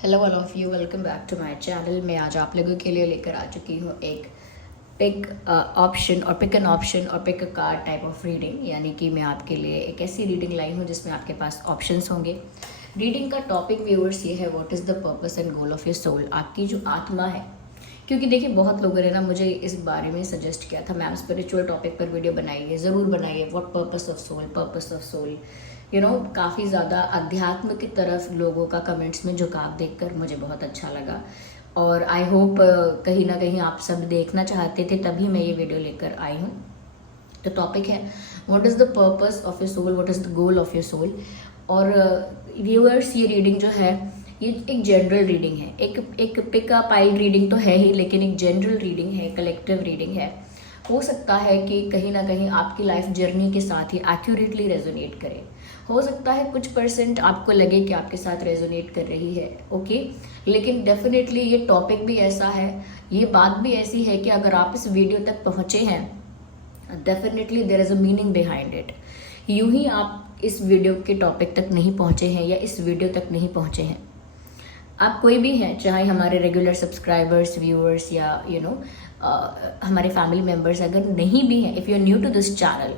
Hello all of you, welcome back to my channel. मैं आज आप लोगों के लिए लेकर आ चुकी हूँ एक पिक ऑप्शन और पिक एन ऑप्शन और pick a card type of reading. यानी कि मैं आपके लिए एक ऐसी रीडिंग लाई हूँ जिसमें आपके पास ऑप्शंस होंगे। रीडिंग का टॉपिक व्यूअर्स ये है, what is the purpose and goal of your soul. आपकी जो आत्मा है, क्योंकि देखिए बहुत लोगों ने ना मुझे इस बारे में सजेस्ट किया था, मैम स्पिरिचुअल टॉपिक पर वीडियो बनाइए, ज़रूर बनाइए, what purpose of soul, purpose of soul. काफ़ी ज़्यादा अध्यात्म की तरफ लोगों का कमेंट्स में झुकाव देखकर मुझे बहुत अच्छा लगा। और आई होप कहीं ना कहीं आप सब देखना चाहते थे, तभी मैं ये वीडियो लेकर आई हूँ। तो टॉपिक है, what is the purpose of your soul, what is the goal of your soul. और व्यूअर्स, ये रीडिंग जो है ये एक जनरल रीडिंग है, एक पिक अ पाइल रीडिंग तो है ही, लेकिन एक जनरल रीडिंग है, कलेक्टिव रीडिंग है। हो सकता है कि कहीं ना कहीं आपकी लाइफ जर्नी के साथ ही एक्यूरेटली रेजोनेट करे। हो सकता है कुछ परसेंट आपको लगे कि आपके साथ रेजोनेट कर रही है, ओके। लेकिन डेफिनेटली ये टॉपिक भी ऐसा है, ये बात भी ऐसी है कि अगर आप इस वीडियो तक पहुँचे हैं, definitely there is a meaning behind it. यूं ही आप इस वीडियो के टॉपिक तक नहीं पहुँचे हैं या इस वीडियो तक नहीं पहुँचे हैं, आप कोई भी हैं, चाहे हमारे रेगुलर सब्सक्राइबर्स, व्यूअर्स या हमारे फैमिली मेम्बर्स अगर नहीं भी हैं, if you are new to this channel,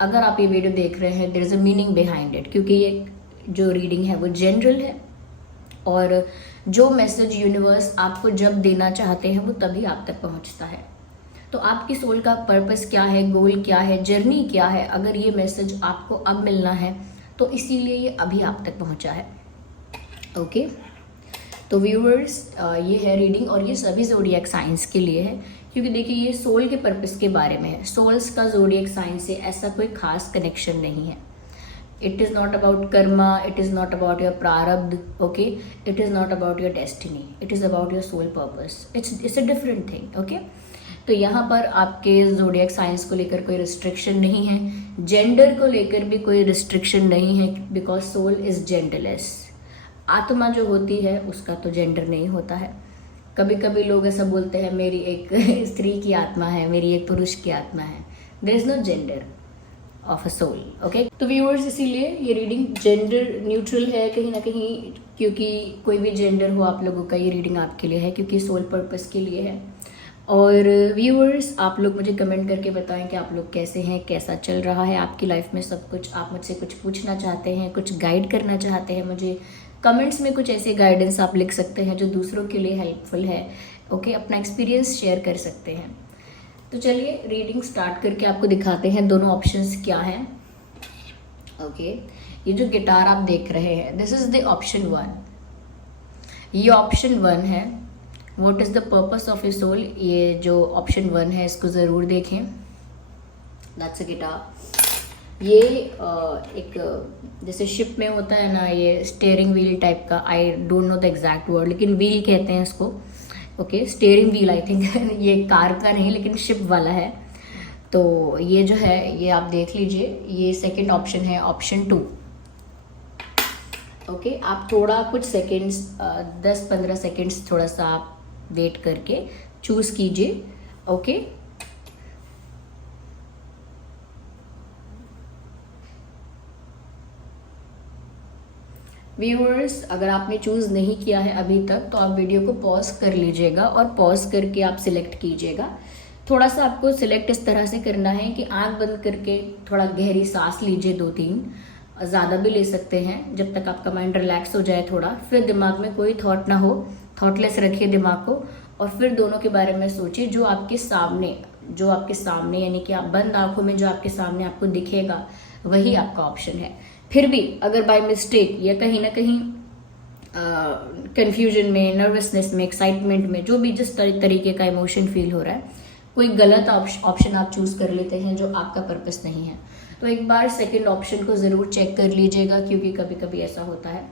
अगर आप ये वीडियो देख रहे हैं, there is a meaning behind it. क्योंकि ये जो रीडिंग है वो जनरल है, और जो मैसेज यूनिवर्स आपको जब देना चाहते हैं वो तभी आप तक पहुंचता है। तो आपकी सोल का पर्पस क्या है, गोल क्या है, जर्नी क्या है, अगर ये मैसेज आपको अब मिलना है तो इसीलिए ये अभी आप तक पहुंचा है, ओके। तो व्यूअर्स, ये है रीडिंग और ये सभी ज़ोडिएक साइंस के लिए है, क्योंकि देखिए ये सोल के पर्पस के बारे में है। सोल्स का ज़ोडिएक साइंस से ऐसा कोई खास कनेक्शन नहीं है। It is not about karma, it is not about your prarabdha, okay. It is not about your destiny, it is about your soul purpose. It's a different thing, okay. तो यहाँ पर आपके ज़ोडिएक साइंस को लेकर कोई रिस्ट्रिक्शन नहीं है, जेंडर को लेकर भी कोई रिस्ट्रिक्शन नहीं है, बिकॉज सोल इज़ जेंडरलेस। आत्मा जो होती है उसका तो जेंडर नहीं होता है। कभी कभी लोग ऐसा बोलते हैं, मेरी एक स्त्री की आत्मा है, मेरी एक पुरुष की आत्मा है। There is no gender of a soul, okay. तो व्यूअर्स, इसीलिए ये रीडिंग जेंडर न्यूट्रल है कहीं ना कहीं, क्योंकि कोई भी जेंडर हो आप लोगों का, ये रीडिंग आपके लिए है, क्योंकि सोल पर्पस के लिए है। और व्यूअर्स, आप लोग मुझे कमेंट करके बताएं कि आप लोग कैसे हैं, कैसा चल रहा है आपकी लाइफ में सब कुछ। आप मुझसे कुछ पूछना चाहते हैं, कुछ गाइड करना चाहते हैं मुझे, कमेंट्स में कुछ ऐसे गाइडेंस आप लिख सकते हैं जो दूसरों के लिए हेल्पफुल है, ओके। अपना एक्सपीरियंस शेयर कर सकते हैं। तो चलिए रीडिंग स्टार्ट करके आपको दिखाते हैं दोनों ऑप्शंस क्या हैं, ओके। ये जो गिटार आप देख रहे हैं, दिस इज द ऑप्शन 1। ये ऑप्शन 1 है, what is the purpose of your soul. ये जो ऑप्शन 1 है इसको ज़रूर देखें। That's a guitar. ये एक जैसे शिप में होता है ना, ये स्टेयरिंग व्हील टाइप का, आई don't know the exact word, लेकिन व्हील कहते हैं इसको, okay. Steering wheel I think ये कार का नहीं लेकिन शिप वाला है। तो ये जो है ये आप देख लीजिए, ये सेकंड ऑप्शन है, ऑप्शन 2, ओके। आप थोड़ा कुछ सेकंड्स, 10-15 सेकंड्स थोड़ा सा आप वेट करके चूज कीजिए, ओके। व्यूअर्स, अगर आपने चूज़ नहीं किया है अभी तक तो आप वीडियो को पॉज कर लीजिएगा और पॉज करके आप सिलेक्ट कीजिएगा। थोड़ा सा आपको सिलेक्ट इस तरह से करना है कि आंख बंद करके थोड़ा गहरी सांस लीजिए, 2-3, ज़्यादा भी ले सकते हैं, जब तक आपका माइंड रिलैक्स हो जाए थोड़ा। फिर दिमाग में कोई थॉट ना हो, थॉटलेस रखिए दिमाग को, और फिर दोनों के बारे में सोचिए जो आपके सामने यानी कि आप बंद आंखों में जो आपके सामने आपको दिखेगा वही आपका ऑप्शन है। फिर भी अगर बाय मिस्टेक या कहीं ना कहीं कंफ्यूजन में, नर्वसनेस में, एक्साइटमेंट में, जो भी जिस तरीके का इमोशन फील हो रहा है, कोई गलत ऑप्शन आप चूज कर लेते हैं जो आपका पर्पस नहीं है, तो एक बार सेकंड ऑप्शन को ज़रूर चेक कर लीजिएगा, क्योंकि कभी कभी ऐसा होता है।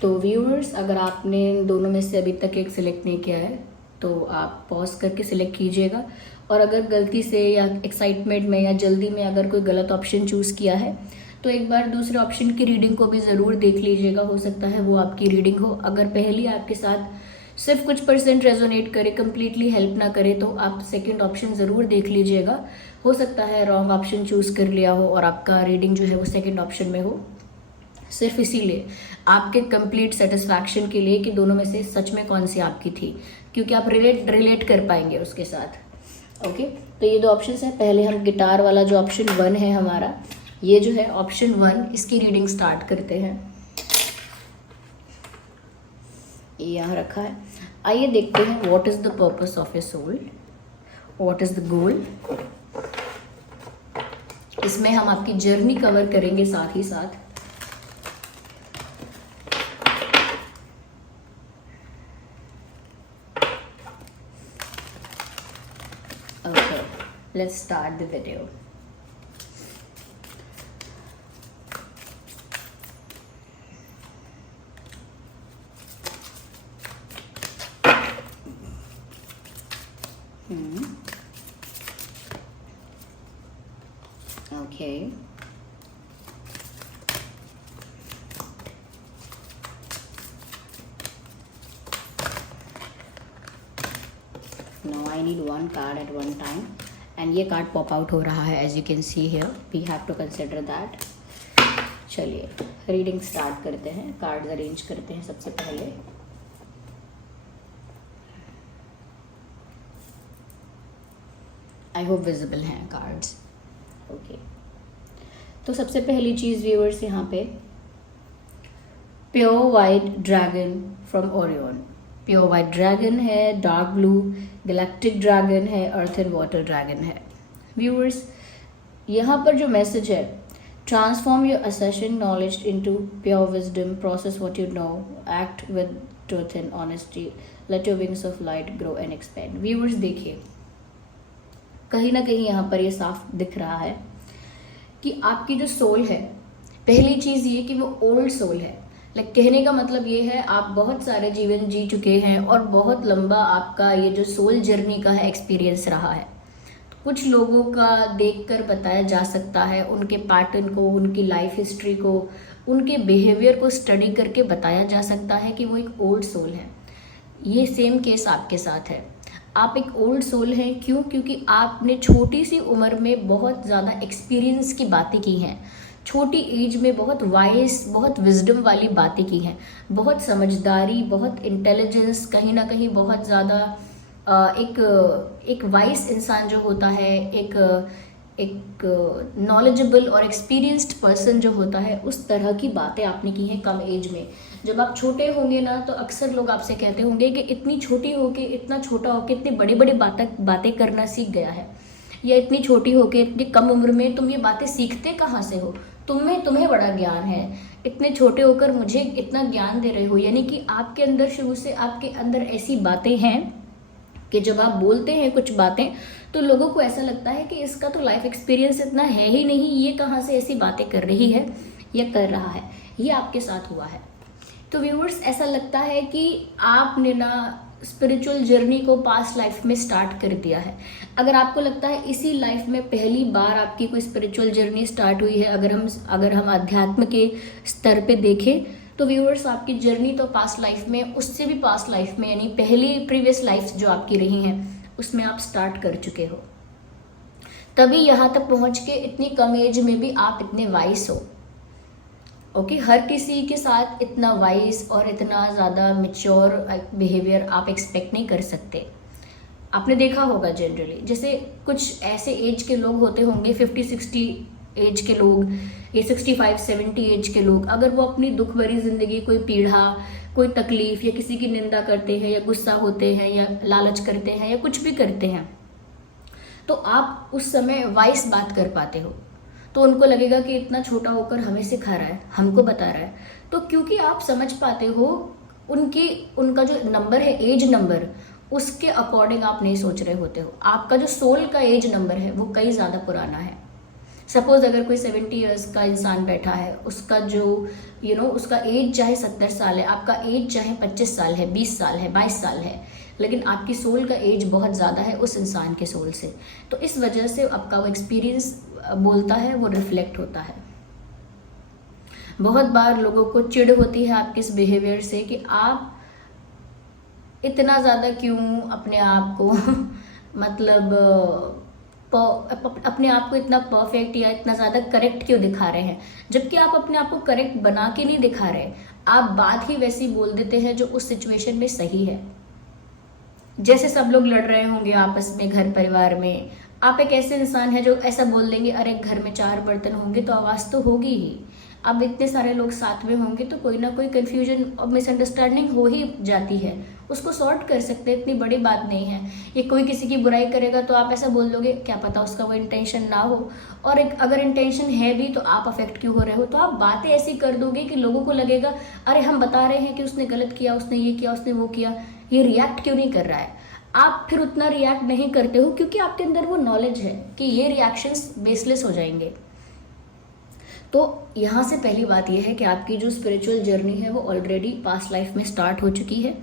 तो व्यूअर्स, अगर आपने दोनों में से अभी तक एक सिलेक्ट नहीं किया है तो आप पॉज करके सिलेक्ट कीजिएगा, और अगर गलती से या एक्साइटमेंट में या जल्दी में अगर कोई गलत ऑप्शन चूज़ किया है तो एक बार दूसरे ऑप्शन की रीडिंग को भी ज़रूर देख लीजिएगा, हो सकता है वो आपकी रीडिंग हो। अगर पहली आपके साथ सिर्फ कुछ % रेजोनेट करे, कम्प्लीटली हेल्प ना करे, तो आप सेकंड ऑप्शन ज़रूर देख लीजिएगा। हो सकता है रॉन्ग ऑप्शन चूज़ कर लिया हो और आपका रीडिंग जो है वो सेकंड ऑप्शन में हो, सिर्फ इसीलिए आपके कंप्लीट सेटिस्फैक्शन के लिए कि दोनों में से सच में कौन सी आपकी थी, क्योंकि आप रिलेट कर पाएंगे उसके साथ। ओके, तो ये दो ऑप्शन है। पहले हम गिटार वाला जो ऑप्शन 1 है हमारा, ये जो है ऑप्शन 1, इसकी रीडिंग स्टार्ट करते हैं। ये यहाँ रखा है। आइए देखते हैं what is the purpose of a soul, what is the goal. इसमें हम आपकी जर्नी कवर करेंगे साथ ही साथ। Okay, let's start the video. Okay. Now I need one card at one time, and ये कार्ड पॉप आउट हो रहा है as you can see here. We have to consider that. चलिए रीडिंग स्टार्ट करते हैं, कार्ड्स अरेंज करते हैं सबसे पहले। आई होप विजिबल हैं कार्ड्स। ओके, तो सबसे पहली चीज़ व्यूअर्स यहाँ पे pure white dragon from Orion. Pure white dragon है, डार्क ब्लू गैलेक्टिक ड्रैगन है, अर्थ एंड वाटर ड्रैगन है। व्यूअर्स यहाँ पर जो मैसेज है, transform your assertion knowledge into pure wisdom, process what you know, act with truth and honesty, let your wings of light grow and expand. Viewers देखिए, कहीं ना कहीं यहाँ पर ये साफ दिख रहा है कि आपकी जो सोल है, पहली चीज़ ये कि वो ओल्ड सोल है। लाइक कहने का मतलब ये है आप बहुत सारे जीवन जी चुके हैं और बहुत लंबा आपका ये जो सोल जर्नी का है एक्सपीरियंस रहा है। कुछ लोगों का देखकर बताया जा सकता है, उनके पैटर्न को, उनकी लाइफ हिस्ट्री को, उनके बिहेवियर को स्टडी करके बताया जा सकता है कि वो एक ओल्ड सोल है। ये सेम केस आपके साथ है। आप एक ओल्ड सोल हैं। क्यों? क्योंकि आपने छोटी सी उम्र में बहुत ज़्यादा एक्सपीरियंस की बातें की हैं, छोटी एज में बहुत वाइस, बहुत विजडम वाली बातें की हैं, बहुत समझदारी, बहुत इंटेलिजेंस, कहीं ना कहीं बहुत ज़्यादा एक वाइस इंसान जो होता है, एक नॉलेजेबल और एक्सपीरियंस्ड पर्सन जो होता है, उस तरह की बातें आपने की हैं कम एज में। जब आप छोटे होंगे ना, तो अक्सर लोग आपसे कहते होंगे कि इतनी छोटी होके, इतना छोटा होके इतनी बड़ी बड़ी बातें करना सीख गया है, या इतनी छोटी होके इतनी कम उम्र में तुम ये बातें सीखते कहाँ से हो, तुम्हें बड़ा ज्ञान है, इतने छोटे होकर मुझे इतना ज्ञान दे रहे हो। यानी कि आपके अंदर शुरू से आपके अंदर ऐसी बातें हैं कि जब आप बोलते हैं कुछ बातें, तो लोगों को ऐसा लगता है कि इसका तो लाइफ एक्सपीरियंस इतना है ही नहीं, ये कहाँ से ऐसी बातें कर रही है या कर रहा है। ये आपके साथ हुआ है। तो व्यूअर्स, ऐसा लगता है कि आपने ना स्पिरिचुअल जर्नी को पास्ट लाइफ में स्टार्ट कर दिया है। अगर आपको लगता है इसी लाइफ में पहली बार आपकी कोई स्पिरिचुअल जर्नी स्टार्ट हुई है, अगर हम अध्यात्म के स्तर पे देखें, तो व्यूअर्स आपकी जर्नी तो पास्ट लाइफ में, उससे भी पास्ट लाइफ में, यानी पहली प्रीवियस लाइफ जो आपकी रही हैं उसमें आप स्टार्ट कर चुके हो। तभी यहाँ तक पहुँच के इतनी कम एज में भी आप इतने वाइस हो। ओके, हर किसी के साथ इतना वाइस और इतना ज़्यादा मैच्योर बिहेवियर आप एक्सपेक्ट नहीं कर सकते। आपने देखा होगा जनरली, जैसे कुछ ऐसे एज के लोग होते होंगे, 50-60 एज के लोग, ये 65-70 एज के लोग, अगर वो अपनी दुख भरी जिंदगी, कोई पीड़ा, कोई तकलीफ, या किसी की निंदा करते हैं, या गुस्सा होते हैं, या लालच करते हैं, या कुछ भी करते हैं, तो आप उस समय वाइस बात कर पाते हो। तो उनको लगेगा कि इतना छोटा होकर हमें सिखा रहा है, हमको बता रहा है। तो क्योंकि आप समझ पाते हो, उनका जो नंबर है, एज नंबर, उसके अकॉर्डिंग आप नहीं सोच रहे होते हो। आपका जो सोल का एज नंबर है वो कई ज़्यादा पुराना है। सपोज अगर कोई 70 ईयर्स का इंसान बैठा है, उसका जो उसका एज चाहे 70 साल है, आपका एज चाहे 25 साल है, 20 साल है, 22 साल है, लेकिन आपकी सोल का एज बहुत ज़्यादा है उस इंसान के सोल से। तो इस वजह से आपका वो एक्सपीरियंस बोलता है, वो रिफ्लेक्ट होता है। बहुत बार लोगों को चिढ़ होती है आपके इस बिहेवियर से कि आप इतना ज़्यादा क्यों अपने आप को मतलब अपने आप को इतना परफेक्ट या इतना ज़्यादा करेक्ट क्यों दिखा रहे हैं, जबकि आप अपने आप को करेक्ट बना के नहीं दिखा रहे, आप बात ही वैसी बोल देते हैं जो उस सिचुएशन में सही है। जैसे सब लोग लड़ रहे होंगे आपस में घर परिवार में, आप एक ऐसे इंसान है जो ऐसा बोल देंगे, अरे घर में 4 बर्तन होंगे तो आवाज़ तो होगी ही। अब इतने सारे लोग साथ में होंगे तो कोई ना कोई कन्फ्यूजन और मिसअंडरस्टैंडिंग हो ही जाती है, उसको सॉर्ट कर सकते हैं, इतनी बड़ी बात नहीं है। ये कोई किसी की बुराई करेगा तो आप ऐसा बोल दोगे, क्या पता उसका वो इंटेंशन ना हो, और एक अगर इंटेंशन है भी तो आप अफेक्ट क्यों हो रहे हो। तो आप बातें ऐसी कर दोगे कि लोगों को लगेगा अरे हम बता रहे हैं कि उसने गलत किया, उसने ये किया, उसने वो किया, ये रिएक्ट क्यों नहीं कर रहा है। आप फिर उतना रिएक्ट नहीं करते हो क्योंकि आपके अंदर वो नॉलेज है कि ये रिएक्शंस बेसलेस हो जाएंगे। तो यहाँ से पहली बात यह है कि आपकी जो स्पिरिचुअल जर्नी है वो ऑलरेडी पास्ट लाइफ में स्टार्ट हो चुकी है।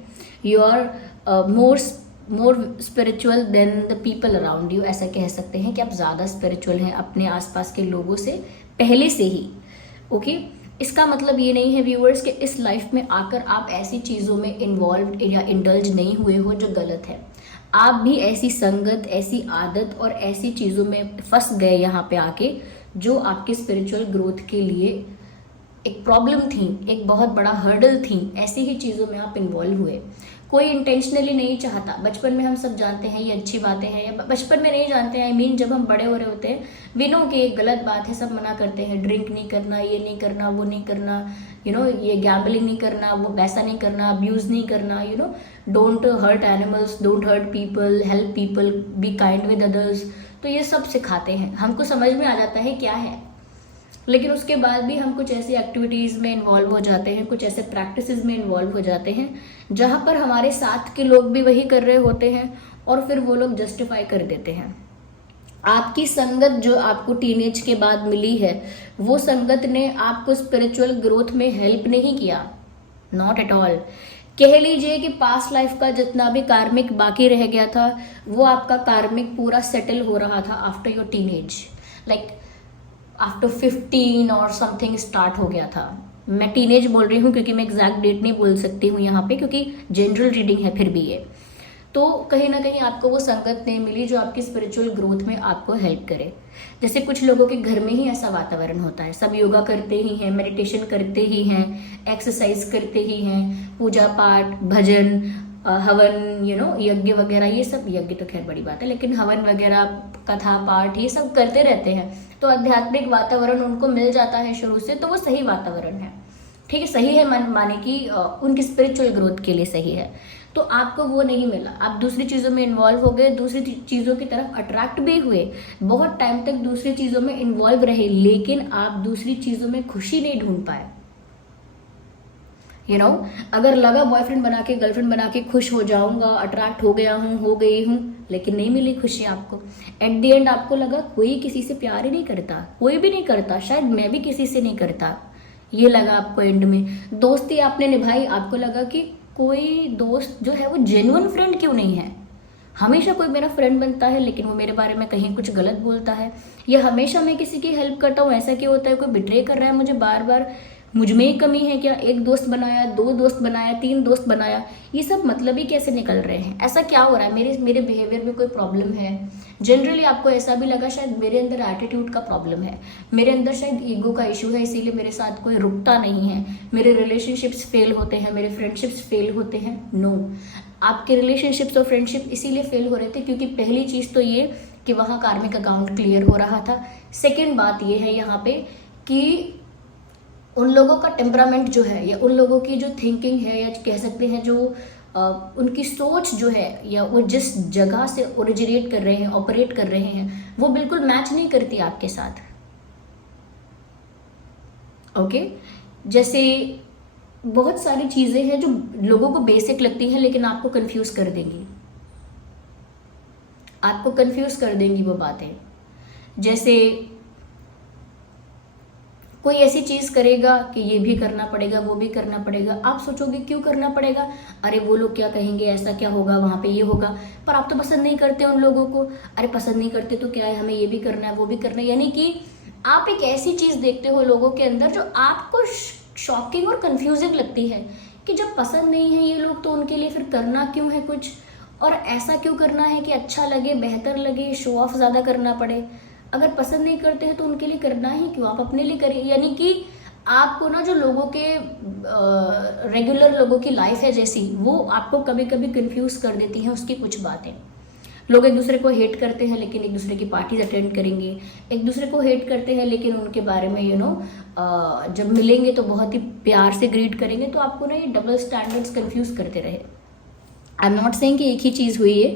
You are more spiritual than the people around you, ऐसा कह सकते हैं कि आप ज़्यादा स्पिरिचुअल हैं अपने आसपास के लोगों से पहले से ही। ओके, इसका मतलब ये नहीं है व्यूअर्स कि इस लाइफ में आकर आप ऐसी चीज़ों में इन्वॉल्व या इंडल्ज नहीं हुए हो जो गलत है। आप भी ऐसी संगत, ऐसी आदत और ऐसी चीज़ों में फंस गए यहाँ पे आके जो आपके स्पिरिचुअल ग्रोथ के लिए एक प्रॉब्लम थी, एक बहुत बड़ा हर्डल थी। ऐसी ही चीज़ों में आप इन्वॉल्व हुए। कोई इंटेंशनली नहीं चाहता। बचपन में हम सब जानते हैं ये अच्छी बातें हैं, या बचपन में नहीं जानते हैं, आई मीन जब हम बड़े हो रहे होते हैं, वी नो कि एक गलत बात है, सब मना करते हैं, ड्रिंक नहीं करना, ये नहीं करना, वो नहीं करना, ये गैम्बलिंग नहीं करना, वो वैसा नहीं करना, अब्यूज़ नहीं करना, don't hurt animals, don't hurt people, help people, be kind with others. तो ये सब सिखाते हैं, हमको समझ में आ जाता है क्या है। लेकिन उसके बाद भी हम कुछ ऐसी एक्टिविटीज़ में इन्वॉल्व हो जाते हैं, कुछ ऐसे प्रैक्टिसेस में इन्वॉल्व हो जाते हैं जहाँ पर हमारे साथ के लोग भी वही कर रहे होते हैं और फिर वो लोग जस्टिफाई कर देते हैं। आपकी संगत जो आपको टीनेज के बाद मिली है, वो संगत ने आपको स्पिरिचुअल ग्रोथ में हेल्प नहीं किया, नॉट एट ऑल। कह लीजिए कि पास्ट लाइफ का जितना भी कार्मिक बाकी रह गया था वो आपका कार्मिक पूरा सेटल हो रहा था after your teenage, like after 15 और समथिंग स्टार्ट हो गया था। मैं टीनेज बोल रही हूँ क्योंकि मैं एग्जैक्ट डेट नहीं बोल सकती हूँ यहाँ पे, क्योंकि जनरल रीडिंग है फिर भी ये। तो कहीं ना कहीं आपको वो संगत नहीं मिली जो आपकी स्पिरिचुअल ग्रोथ में आपको हेल्प करे। जैसे कुछ लोगों के घर में ही ऐसा वातावरण होता है, सब योगा करते ही हैं, मेडिटेशन करते ही हैं, एक्सरसाइज करते ही हैं, पूजा पाठ, भजन, हवन, यज्ञ वगैरह, ये सब, यज्ञ तो खैर बड़ी बात है, लेकिन हवन वगैरह, कथा पाठ, ये सब करते रहते हैं। तो आध्यात्मिक वातावरण उनको मिल जाता है शुरू से, तो वो सही वातावरण है, ठीक है, सही है, माने कि उनकी स्पिरिचुअल ग्रोथ के लिए सही है। तो आपको वो नहीं मिला, आप दूसरी चीज़ों में इन्वॉल्व हो गए, दूसरी चीज़ों की तरफ अट्रैक्ट भी हुए, बहुत टाइम तक दूसरी चीज़ों में इन्वॉल्व रहे, लेकिन आप दूसरी चीज़ों में खुशी नहीं ढूंढ पाए। अगर लगा बॉयफ्रेंड बना के, गर्लफ्रेंड बना के खुश हो जाऊंगा, अट्रैक्ट हो गया हूँ, हो गई हूँ, लेकिन नहीं मिली खुशी आपको। एट द एंड आपको लगा कोई किसी से प्यार ही नहीं करता, कोई भी नहीं करता, शायद मैं भी किसी से नहीं करता, ये लगा आपको एंड में। दोस्ती आपने निभाई, आपको लगा कि कोई दोस्त जो है वो जेन्युइन फ्रेंड क्यों नहीं है। हमेशा कोई मेरा फ्रेंड बनता है लेकिन वो मेरे बारे में कहीं कुछ गलत बोलता है, या हमेशा मैं किसी की हेल्प करता हूँ, ऐसा क्यों होता है, कोई बिट्रे कर रहा है मुझे बार बार, मुझ में ही कमी है क्या, एक दोस्त बनाया, 2 दोस्त बनाया, 3 दोस्त बनाया, ये सब मतलब ही कैसे निकल रहे हैं, ऐसा क्या हो रहा है, मेरे बिहेवियर में कोई प्रॉब्लम है। जनरली आपको ऐसा भी लगा शायद मेरे अंदर एटीट्यूड का प्रॉब्लम है, मेरे अंदर शायद ईगो का इशू है, इसीलिए मेरे साथ कोई रुकता नहीं है, मेरे रिलेशनशिप्स फेल होते हैं, मेरे फ्रेंडशिप्स फेल होते हैं। नो, आपके रिलेशनशिप्स और फ्रेंडशिप इसीलिए फेल हो रहे थे क्योंकि पहली चीज़ तो ये कि वहाँ कार्मिक अकाउंट क्लियर हो रहा था। सेकेंड बात ये है यहाँ पे कि उन लोगों का टेम्परामेंट जो है, या उन लोगों की जो थिंकिंग है, या कह सकते हैं जो उनकी सोच जो है, या वो जिस जगह से ओरिजिनेट कर रहे हैं, ऑपरेट कर रहे हैं, वो बिल्कुल मैच नहीं करती आपके साथ। ओके, जैसे बहुत सारी चीज़ें हैं जो लोगों को बेसिक लगती हैं लेकिन आपको कंफ्यूज कर देंगी, आपको कंफ्यूज कर देंगी वो बातें। जैसे कोई ऐसी चीज़ करेगा कि ये भी करना पड़ेगा, वो भी करना पड़ेगा, आप सोचोगे क्यों करना पड़ेगा, अरे वो लोग क्या कहेंगे, ऐसा क्या होगा, वहाँ पे ये होगा, पर आप तो पसंद नहीं करते उन लोगों को, अरे पसंद नहीं करते तो क्या है, हमें ये भी करना है, वो भी करना है। यानी कि आप एक ऐसी चीज़ देखते हो लोगों के अंदर जो आपको शॉकिंग और कंफ्यूजिंग लगती है कि जब पसंद नहीं है ये लोग तो उनके लिए फिर करना क्यों है कुछ, और ऐसा क्यों करना है कि अच्छा लगे, बेहतर लगे, शो ऑफ ज़्यादा करना पड़े? अगर पसंद नहीं करते हैं तो उनके लिए करना ही क्यों, आप अपने लिए करिए। यानी कि आपको ना जो लोगों के रेगुलर लोगों की लाइफ है जैसी, वो आपको कभी कभी कंफ्यूज कर देती हैं उसकी कुछ बातें। लोग एक दूसरे को हेट करते हैं लेकिन एक दूसरे की पार्टीज अटेंड करेंगे, एक दूसरे को हेट करते हैं लेकिन उनके बारे में जब मिलेंगे तो बहुत ही प्यार से ग्रीट करेंगे। तो आपको ना ये डबल स्टैंडर्ड्स कंफ्यूज करते रहे। आई एम नॉट सेइंग कि एक ही चीज़ हुई है,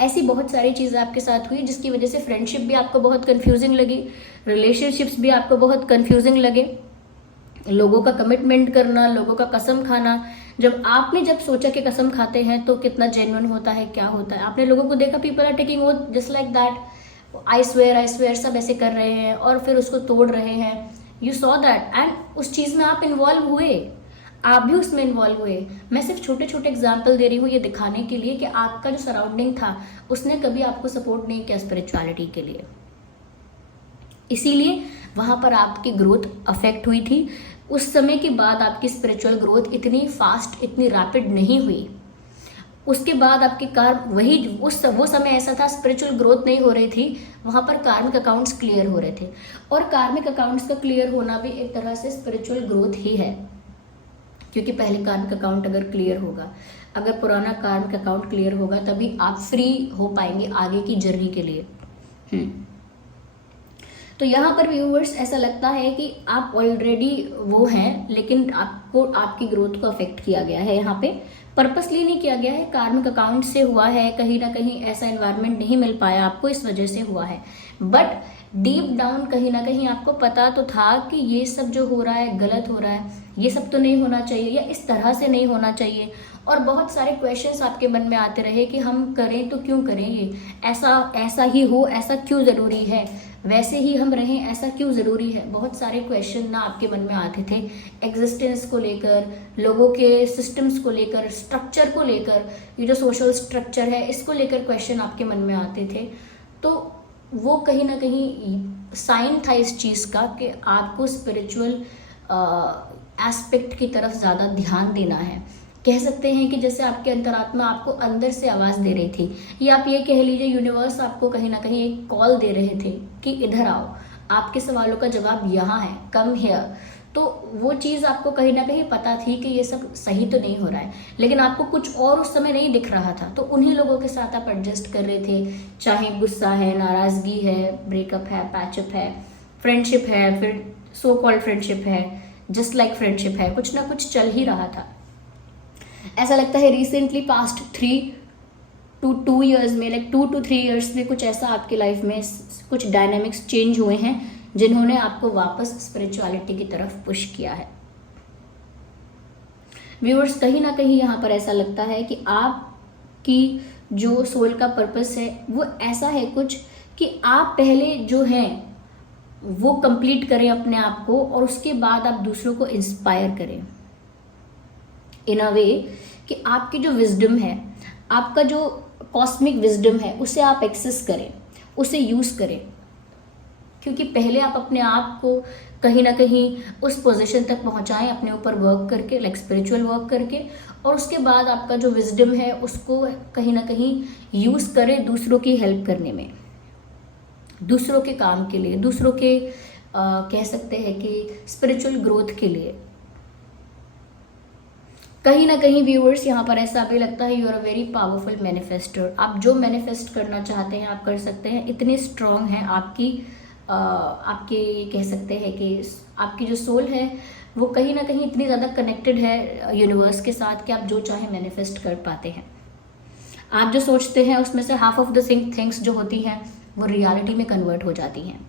ऐसी बहुत सारी चीज़ें आपके साथ हुई जिसकी वजह से फ्रेंडशिप भी आपको बहुत कंफ्यूजिंग लगी, रिलेशनशिप्स भी आपको बहुत कंफ्यूजिंग लगे। लोगों का कमिटमेंट करना, लोगों का कसम खाना, जब सोचा कि कसम खाते हैं तो कितना जेन्युइन होता है, क्या होता है। आपने लोगों को देखा, पीपल आर टेकिंग वो just like that, I swear सब ऐसे कर रहे हैं और फिर उसको तोड़ रहे हैं। यू सॉ दैट एंड उस चीज़ में आप इन्वॉल्व हुए, आप भी उसमें इन्वॉल्व हुए। मैं सिर्फ छोटे छोटे एग्जाम्पल दे रही हूँ ये दिखाने के लिए कि आपका जो सराउंडिंग था उसने कभी आपको सपोर्ट नहीं किया स्पिरिचुअलिटी के लिए, इसीलिए वहाँ पर आपकी ग्रोथ अफेक्ट हुई थी। उस समय के बाद आपकी स्पिरिचुअल ग्रोथ इतनी फास्ट, इतनी रैपिड नहीं हुई। उसके बाद आपके कर्म वो समय ऐसा था, स्पिरिचुअल ग्रोथ नहीं हो रही थी, वहाँ पर कार्मिक अकाउंट्स क्लियर हो रहे थे। और कार्मिक अकाउंट्स का क्लियर होना भी एक तरह से स्पिरिचुअल ग्रोथ ही है, क्योंकि पहले कार्मिक अकाउंट अगर क्लियर होगा, अगर पुराना कार्मिक अकाउंट क्लियर होगा, तभी आप फ्री हो पाएंगे आगे की जर्नी के लिए। तो यहाँ पर व्यूअर्स ऐसा लगता है कि आप ऑलरेडी वो हैं, लेकिन आपको आपकी ग्रोथ को अफेक्ट किया गया है। यहाँ पे पर्पसली नहीं किया गया है, कार्मिक अकाउंट से हुआ है, कहीं ना कहीं ऐसा एनवायरनमेंट नहीं मिल पाया आपको, इस वजह से हुआ है। बट डीप डाउन कहीं ना कहीं आपको पता तो था कि ये सब जो हो रहा है गलत हो रहा है, ये सब तो नहीं होना चाहिए, या इस तरह से नहीं होना चाहिए। और बहुत सारे क्वेश्चंस आपके मन में आते रहे कि हम करें तो क्यों करें, ये ऐसा ही हो, ऐसा क्यों ज़रूरी है, वैसे ही हम रहें, ऐसा क्यों ज़रूरी है। बहुत सारे क्वेश्चन ना आपके मन में आते थे, एग्जिस्टेंस को लेकर, लोगों के सिस्टम्स को लेकर, स्ट्रक्चर को लेकर, ये जो सोशल स्ट्रक्चर है इसको लेकर क्वेश्चन आपके मन में आते थे। तो वो कहीं ना कहीं साइन था इस चीज़ का कि आपको स्पिरिचुअल एस्पेक्ट की तरफ ज़्यादा ध्यान देना है। कह सकते हैं कि जैसे आपके अंतरात्मा आपको अंदर से आवाज़ दे रही थी, या आप ये कह लीजिए यूनिवर्स आपको कहीं ना कहीं एक कॉल दे रहे थे कि इधर आओ, आपके सवालों का जवाब यहाँ है, कम हियर। तो वो चीज़ आपको कहीं ना कहीं पता थी कि ये सब सही तो नहीं हो रहा है, लेकिन आपको कुछ और उस समय नहीं दिख रहा था। तो उन्हीं लोगों के साथ आप एडजस्ट कर रहे थे, चाहे गुस्सा है, नाराज़गी है, ब्रेकअप है, पैचअप है, फ्रेंडशिप है, फिर सो कॉल्ड फ्रेंडशिप है, जस्ट लाइक फ्रेंडशिप है, कुछ ना कुछ चल ही रहा था। ऐसा लगता है रिसेंटली पास्ट 3 to 2 years में, लाइक 2 to 3 years में कुछ ऐसा आपकी लाइफ में कुछ डायनामिक्स चेंज हुए हैं जिन्होंने आपको वापस स्पिरिचुअलिटी की तरफ पुश किया है। व्यूअर्स, कहीं ना कहीं यहाँ पर ऐसा लगता है कि आपकी जो सोल का पर्पस है वो ऐसा है कुछ कि आप पहले जो हैं वो कंप्लीट करें अपने आप को, और उसके बाद आप दूसरों को इंस्पायर करें इन अ वे कि आपकी जो विजडम है, आपका जो कॉस्मिक विजडम है, उसे आप एक्सेस करें, उसे यूज़ करें। क्योंकि पहले आप अपने आप को कहीं ना कहीं उस पोजीशन तक पहुंचाएं अपने ऊपर वर्क करके, लाइक स्पिरिचुअल वर्क करके, और उसके बाद आपका जो विजडम है उसको कहीं ना कहीं यूज़ करें दूसरों की हेल्प करने में, दूसरों के काम के लिए, दूसरों के कह सकते हैं कि स्पिरिचुअल ग्रोथ के लिए। कहीं ना कहीं व्यूअर्स यहाँ पर ऐसा भी लगता है you are a very powerful manifester. आप जो मैनिफेस्ट करना चाहते हैं आप कर सकते हैं, इतने स्ट्रांग हैं आपकी कह सकते हैं कि आपकी जो सोल है वो कहीं ना कहीं इतनी ज़्यादा कनेक्टेड है यूनिवर्स के साथ कि आप जो चाहे मैनिफेस्ट कर पाते हैं। आप जो सोचते हैं उसमें से हाफ ऑफ द थिंग्स जो होती हैं वो रियलिटी में कन्वर्ट हो जाती हैं।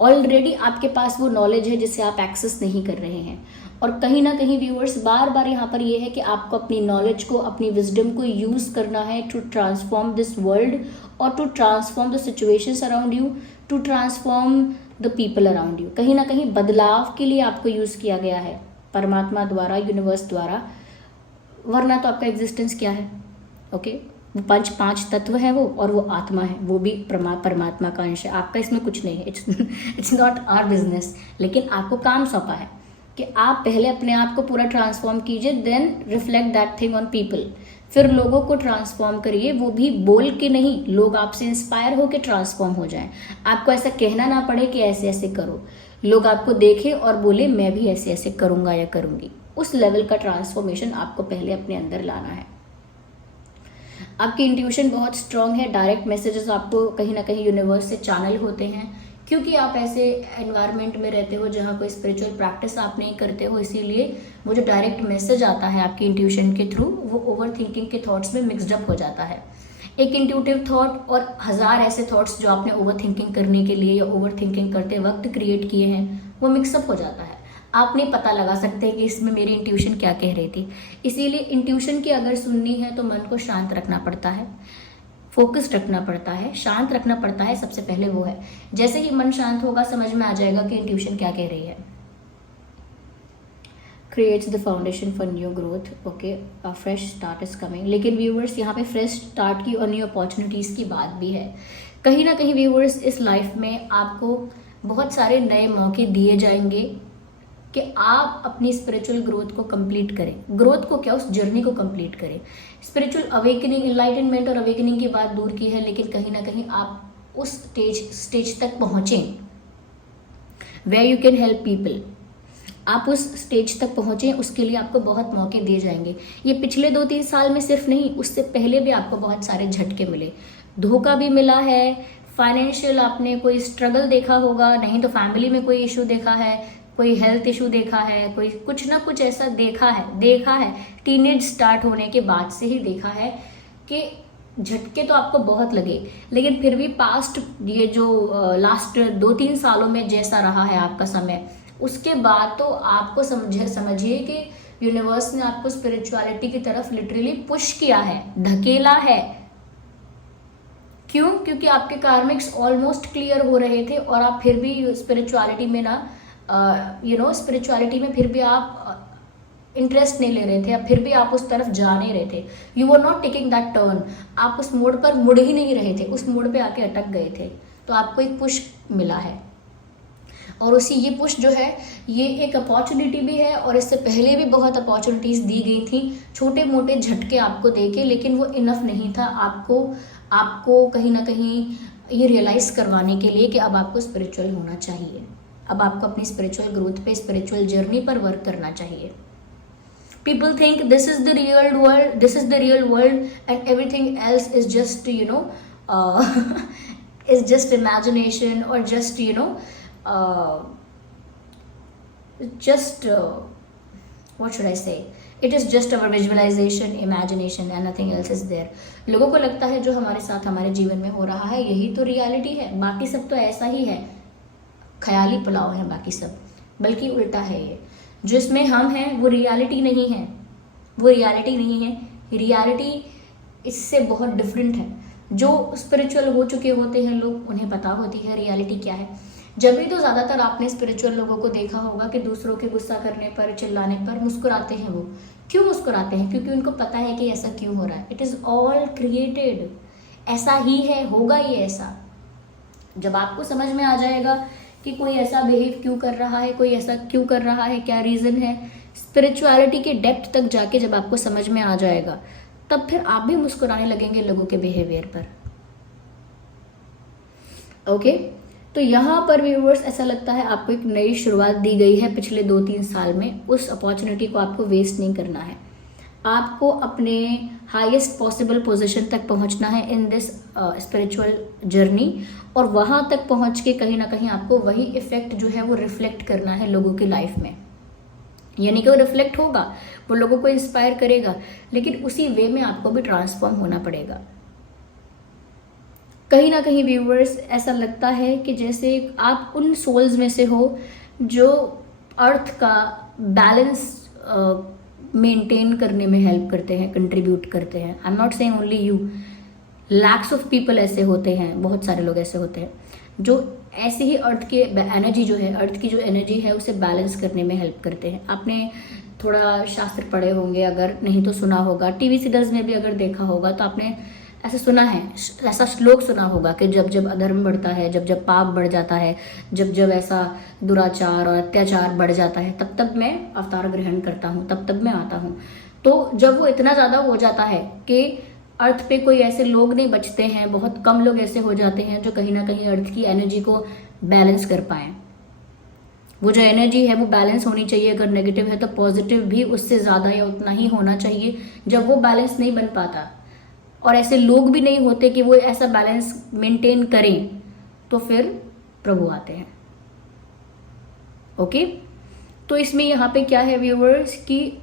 ऑलरेडी आपके पास वो नॉलेज है जिसे आप एक्सेस नहीं कर रहे हैं। और कहीं ना कहीं व्यूअर्स बार बार यहाँ पर ये है कि आपको अपनी नॉलेज को, अपनी विजडम को यूज़ करना है टू ट्रांसफॉर्म दिस वर्ल्ड, और to transform the situations around you, to transform the people around you. कहीं ना कहीं बदलाव के लिए आपको यूज़ किया गया है परमात्मा द्वारा, यूनिवर्स द्वारा, वरना तो आपका एग्जिस्टेंस क्या है? ओके, वो पांच तत्व है वो, और वो आत्मा है, वो भी परमात्मा का अंश है। आपका इसमें कुछ नहीं है, इट्स नॉट आवर बिजनेस। लेकिन आपको काम सौंपा है कि आप पहले अपने आप को पूरा ट्रांसफॉर्म कीजिए, then reflect that thing on people, फिर लोगों को ट्रांसफॉर्म करिए, वो भी बोल के नहीं, लोग आपसे इंस्पायर होकर ट्रांसफॉर्म हो जाएं। आपको ऐसा कहना ना पड़े कि ऐसे ऐसे करो, लोग आपको देखें और बोले मैं भी ऐसे ऐसे करूंगा या करूंगी। उस लेवल का ट्रांसफॉर्मेशन आपको पहले अपने अंदर लाना है। आपकी इंट्यूशन बहुत स्ट्रांग है, डायरेक्ट मैसेजेस आपको कहीं ना कहीं यूनिवर्स से चैनल होते हैं, क्योंकि आप ऐसे एनवायरनमेंट में रहते हो जहाँ कोई स्पिरिचुअल प्रैक्टिस आप नहीं करते हो, इसीलिए वो जो डायरेक्ट मैसेज आता है आपकी इंट्यूशन के थ्रू, वो ओवर थिंकिंग के थॉट्स में मिक्सड अप हो जाता है। एक इंट्यूटिव थॉट और 1000 ऐसे थॉट्स जो आपने ओवर थिंकिंग करने के लिए या ओवर थिंकिंग करते वक्त क्रिएट किए हैं, वो मिक्सअप हो जाता है। आप नहीं पता लगा सकते कि इसमें मेरी इंट्यूशन क्या कह रही थी। इसीलिए इंट्यूशन की अगर सुननी है तो मन को शांत रखना पड़ता है, फोकस्ड रखना पड़ता है, शांत रखना पड़ता है, सबसे पहले वो है। जैसे ही मन शांत होगा समझ में आ जाएगा कि इंट्यूशन क्या कह रही है। Creates the foundation for new growth. Okay, a fresh start is coming. लेकिन व्यूअर्स, यहाँ पे फ्रेश स्टार्ट की और न्यू अपॉर्चुनिटीज़ की बात भी है। कहीं ना कहीं व्यूअर्स, इस लाइफ में आपको बहुत सारे नए मौके दिए जाएंगे कि आप अपनी स्पिरिचुअल ग्रोथ को कंप्लीट करें। ग्रोथ को क्या, उस जर्नी को कंप्लीट करें। स्पिरिचुअल अवेकनिंग, इनलाइटनमेंट और अवेकनिंग की बात दूर की है, लेकिन कहीं ना कहीं आप उस स्टेज तक पहुंचें where you can help people. आप उस स्टेज तक पहुंचे, उसके लिए आपको बहुत मौके दिए जाएंगे। ये पिछले 2-3 साल में सिर्फ नहीं, उससे पहले भी आपको बहुत सारे झटके मिले, धोखा भी मिला है, फाइनेंशियल आपने कोई स्ट्रगल देखा होगा, नहीं तो फैमिली में कोई इशू देखा है, कोई हेल्थ इशू देखा है, कोई कुछ ना कुछ ऐसा देखा है। टीनेज स्टार्ट होने के बाद से ही देखा है कि झटके तो आपको बहुत लगे, लेकिन फिर भी पास्ट ये जो लास्ट 2-3 सालों में जैसा रहा है आपका समय, उसके बाद तो आपको समझिए कि यूनिवर्स ने आपको स्पिरिचुअलिटी की तरफ लिटरली पुश किया है, धकेला है। क्यों? क्योंकि आपके कार्मिक्स ऑलमोस्ट क्लियर हो रहे थे और आप फिर भी स्पिरिचुअलिटी में ना स्पिरिचुअलिटी में फिर भी आप इंटरेस्ट नहीं ले रहे थे, अब फिर भी आप उस तरफ जा नहीं रहे थे। You were not taking that turn. आप उस मोड़ पर मुड़ ही नहीं रहे थे, उस मोड़ पे आके अटक गए थे। तो आपको एक पुश मिला है, और उसी ये पुश जो है, ये एक अपॉर्चुनिटी भी है, और इससे पहले भी बहुत अपॉर्चुनिटीज़ दी गई थी, छोटे मोटे झटके आपको देके, लेकिन वो इनफ नहीं था आपको कहीं ना कहीं ये रियलाइज़ करवाने के लिए कि अब आपको स्पिरिचुअल होना चाहिए, अब आपको अपनी स्पिरिचुअल ग्रोथ पे, स्पिरिचुअल जर्नी पर वर्क करना चाहिए। People think this is the real world and everything else is just is just imagination, or just what should I say, it is just our visualization, imagination and nothing else is there. लोगों को लगता है जो हमारे साथ हमारे जीवन में हो रहा है यही तो रियलिटी है, बाकी सब तो ऐसा ही है, ख्याली पुलाव है बाकी सब। बल्कि उल्टा है, ये जो इसमें हम हैं वो रियलिटी नहीं है, रियलिटी इससे बहुत डिफरेंट है। जो स्पिरिचुअल हो चुके होते हैं लोग, उन्हें पता होती है रियलिटी क्या है। जब भी तो ज़्यादातर आपने स्पिरिचुअल लोगों को देखा होगा कि दूसरों के गुस्सा करने पर, चिल्लाने पर मुस्कुराते हैं। वो क्यों मुस्कुराते हैं? क्योंकि उनको पता है कि ऐसा क्यों हो रहा है। इट इज़ ऑल क्रिएटेड, ऐसा ही है, होगा ये ऐसा। जब आपको समझ में आ जाएगा कि कोई ऐसा बिहेव क्यों कर रहा है, कोई ऐसा क्यों कर रहा है, क्या रीज़न है, स्पिरिचुअलिटी के डेप्थ तक जाके जब आपको समझ में आ जाएगा, तब फिर आप भी मुस्कुराने लगेंगे लोगों के बिहेवियर पर। ओके, तो यहाँ पर व्यूअर्स ऐसा लगता है आपको एक नई शुरुआत दी गई है पिछले 2-3 साल में। उस अपॉर्चुनिटी को आपको वेस्ट नहीं करना है, आपको अपने हाईएस्ट पॉसिबल पोजीशन तक पहुँचना है इन दिस स्पिरिचुअल जर्नी, और वहाँ तक पहुँच के कहीं ना कहीं आपको वही इफेक्ट जो है वो रिफ्लेक्ट करना है लोगों की लाइफ में। यानी कि वो रिफ्लेक्ट होगा, वो लोगों को इंस्पायर करेगा, लेकिन उसी वे में आपको भी ट्रांसफॉर्म होना पड़ेगा। कहीं ना कहीं व्यूअर्स ऐसा लगता है कि जैसे आप उन सोल्स में से हो जो अर्थ का बैलेंस मेंटेन करने में हेल्प करते हैं, कंट्रीब्यूट करते हैं। I am not saying only you, lakhs of people ऐसे होते हैं, बहुत सारे लोग ऐसे होते हैं जो ऐसे ही अर्थ की एनर्जी जो है, अर्थ की जो एनर्जी है उसे बैलेंस करने में हेल्प करते हैं। आपने थोड़ा शास्त्र पढ़े होंगे, अगर नहीं तो सुना होगा, टीवी सीरियल्स में भी अगर देखा होगा, तो आपने ऐसा सुना है, ऐसा श्लोक सुना होगा कि जब जब अधर्म बढ़ता है, जब जब पाप बढ़ जाता है, जब जब ऐसा दुराचार और अत्याचार बढ़ जाता है, तब तब मैं अवतार ग्रहण करता हूँ, तब तब मैं आता हूँ। तो जब वो इतना ज़्यादा हो जाता है कि अर्थ पे कोई ऐसे लोग नहीं बचते हैं, बहुत कम लोग ऐसे हो जाते हैं जो कहीं ना कहीं अर्थ की एनर्जी को बैलेंस कर पाएँ। वो जो एनर्जी है वो बैलेंस होनी चाहिए, अगर नेगेटिव है तो पॉजिटिव भी उससे ज़्यादा या उतना ही होना चाहिए। जब वो बैलेंस नहीं बन पाता और ऐसे लोग भी नहीं होते कि वो ऐसा बैलेंस मेंटेन करें, तो फिर प्रभु आते हैं। ओके, तो इसमें यहाँ पे क्या है व्यूअर्स कि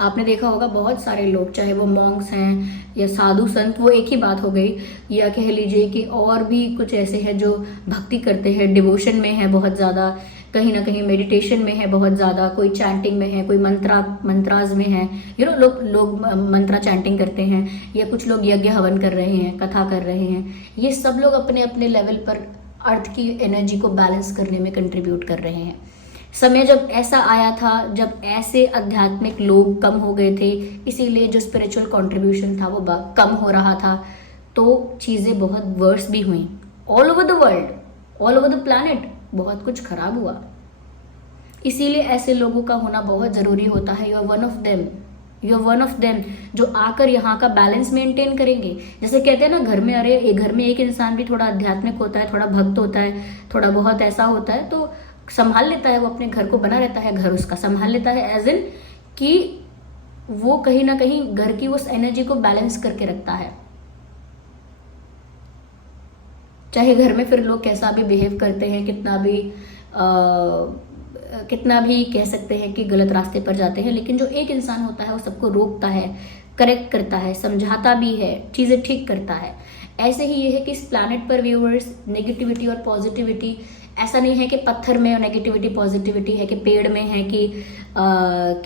आपने देखा होगा बहुत सारे लोग, चाहे वो मॉन्क्स हैं या साधु संत, वो एक ही बात हो गई, या कह लीजिए कि और भी कुछ ऐसे हैं जो भक्ति करते हैं, डिवोशन में है बहुत ज़्यादा, कहीं ना कहीं मेडिटेशन में है बहुत ज़्यादा, कोई चैंटिंग में है, कोई मंत्राज में है, लोग मंत्रा चैंटिंग करते हैं, या कुछ लोग यज्ञ हवन कर रहे हैं, कथा कर रहे हैं। ये सब लोग अपने अपने लेवल पर अर्थ की एनर्जी को बैलेंस करने में कंट्रीब्यूट कर रहे हैं। समय जब ऐसा आया था जब ऐसे आध्यात्मिक लोग कम हो गए थे, इसीलिए जो स्पिरिचुअल कंट्रीब्यूशन था वो कम हो रहा था, तो चीज़ें बहुत वर्स भी हुई all over the world, all over the planet, बहुत कुछ खराब हुआ। इसीलिए ऐसे लोगों का होना बहुत ज़रूरी होता है। You are one of them, you are one of them जो आकर यहाँ का बैलेंस मेंटेन करेंगे। जैसे कहते हैं ना, घर में, अरे घर में एक इंसान भी थोड़ा आध्यात्मिक होता है, थोड़ा भक्त होता है, थोड़ा बहुत ऐसा होता है, तो संभाल लेता है, वो अपने घर को, बना रहता है घर उसका, संभाल लेता है, एज इन कि वो कहीं ना कहीं घर की उस एनर्जी को बैलेंस करके रखता है। चाहे घर में फिर लोग कैसा भी बिहेव करते हैं, कितना भी कह सकते हैं कि गलत रास्ते पर जाते हैं, लेकिन जो एक इंसान होता है वो सबको रोकता है, करेक्ट करता है, समझाता भी है, चीज़ें ठीक करता है। ऐसे ही ये है कि इस प्लैनेट पर व्यूअर्स नेगेटिविटी और पॉजिटिविटी, ऐसा नहीं है कि पत्थर में नेगेटिविटी पॉजिटिविटी है, कि पेड़ में है, कि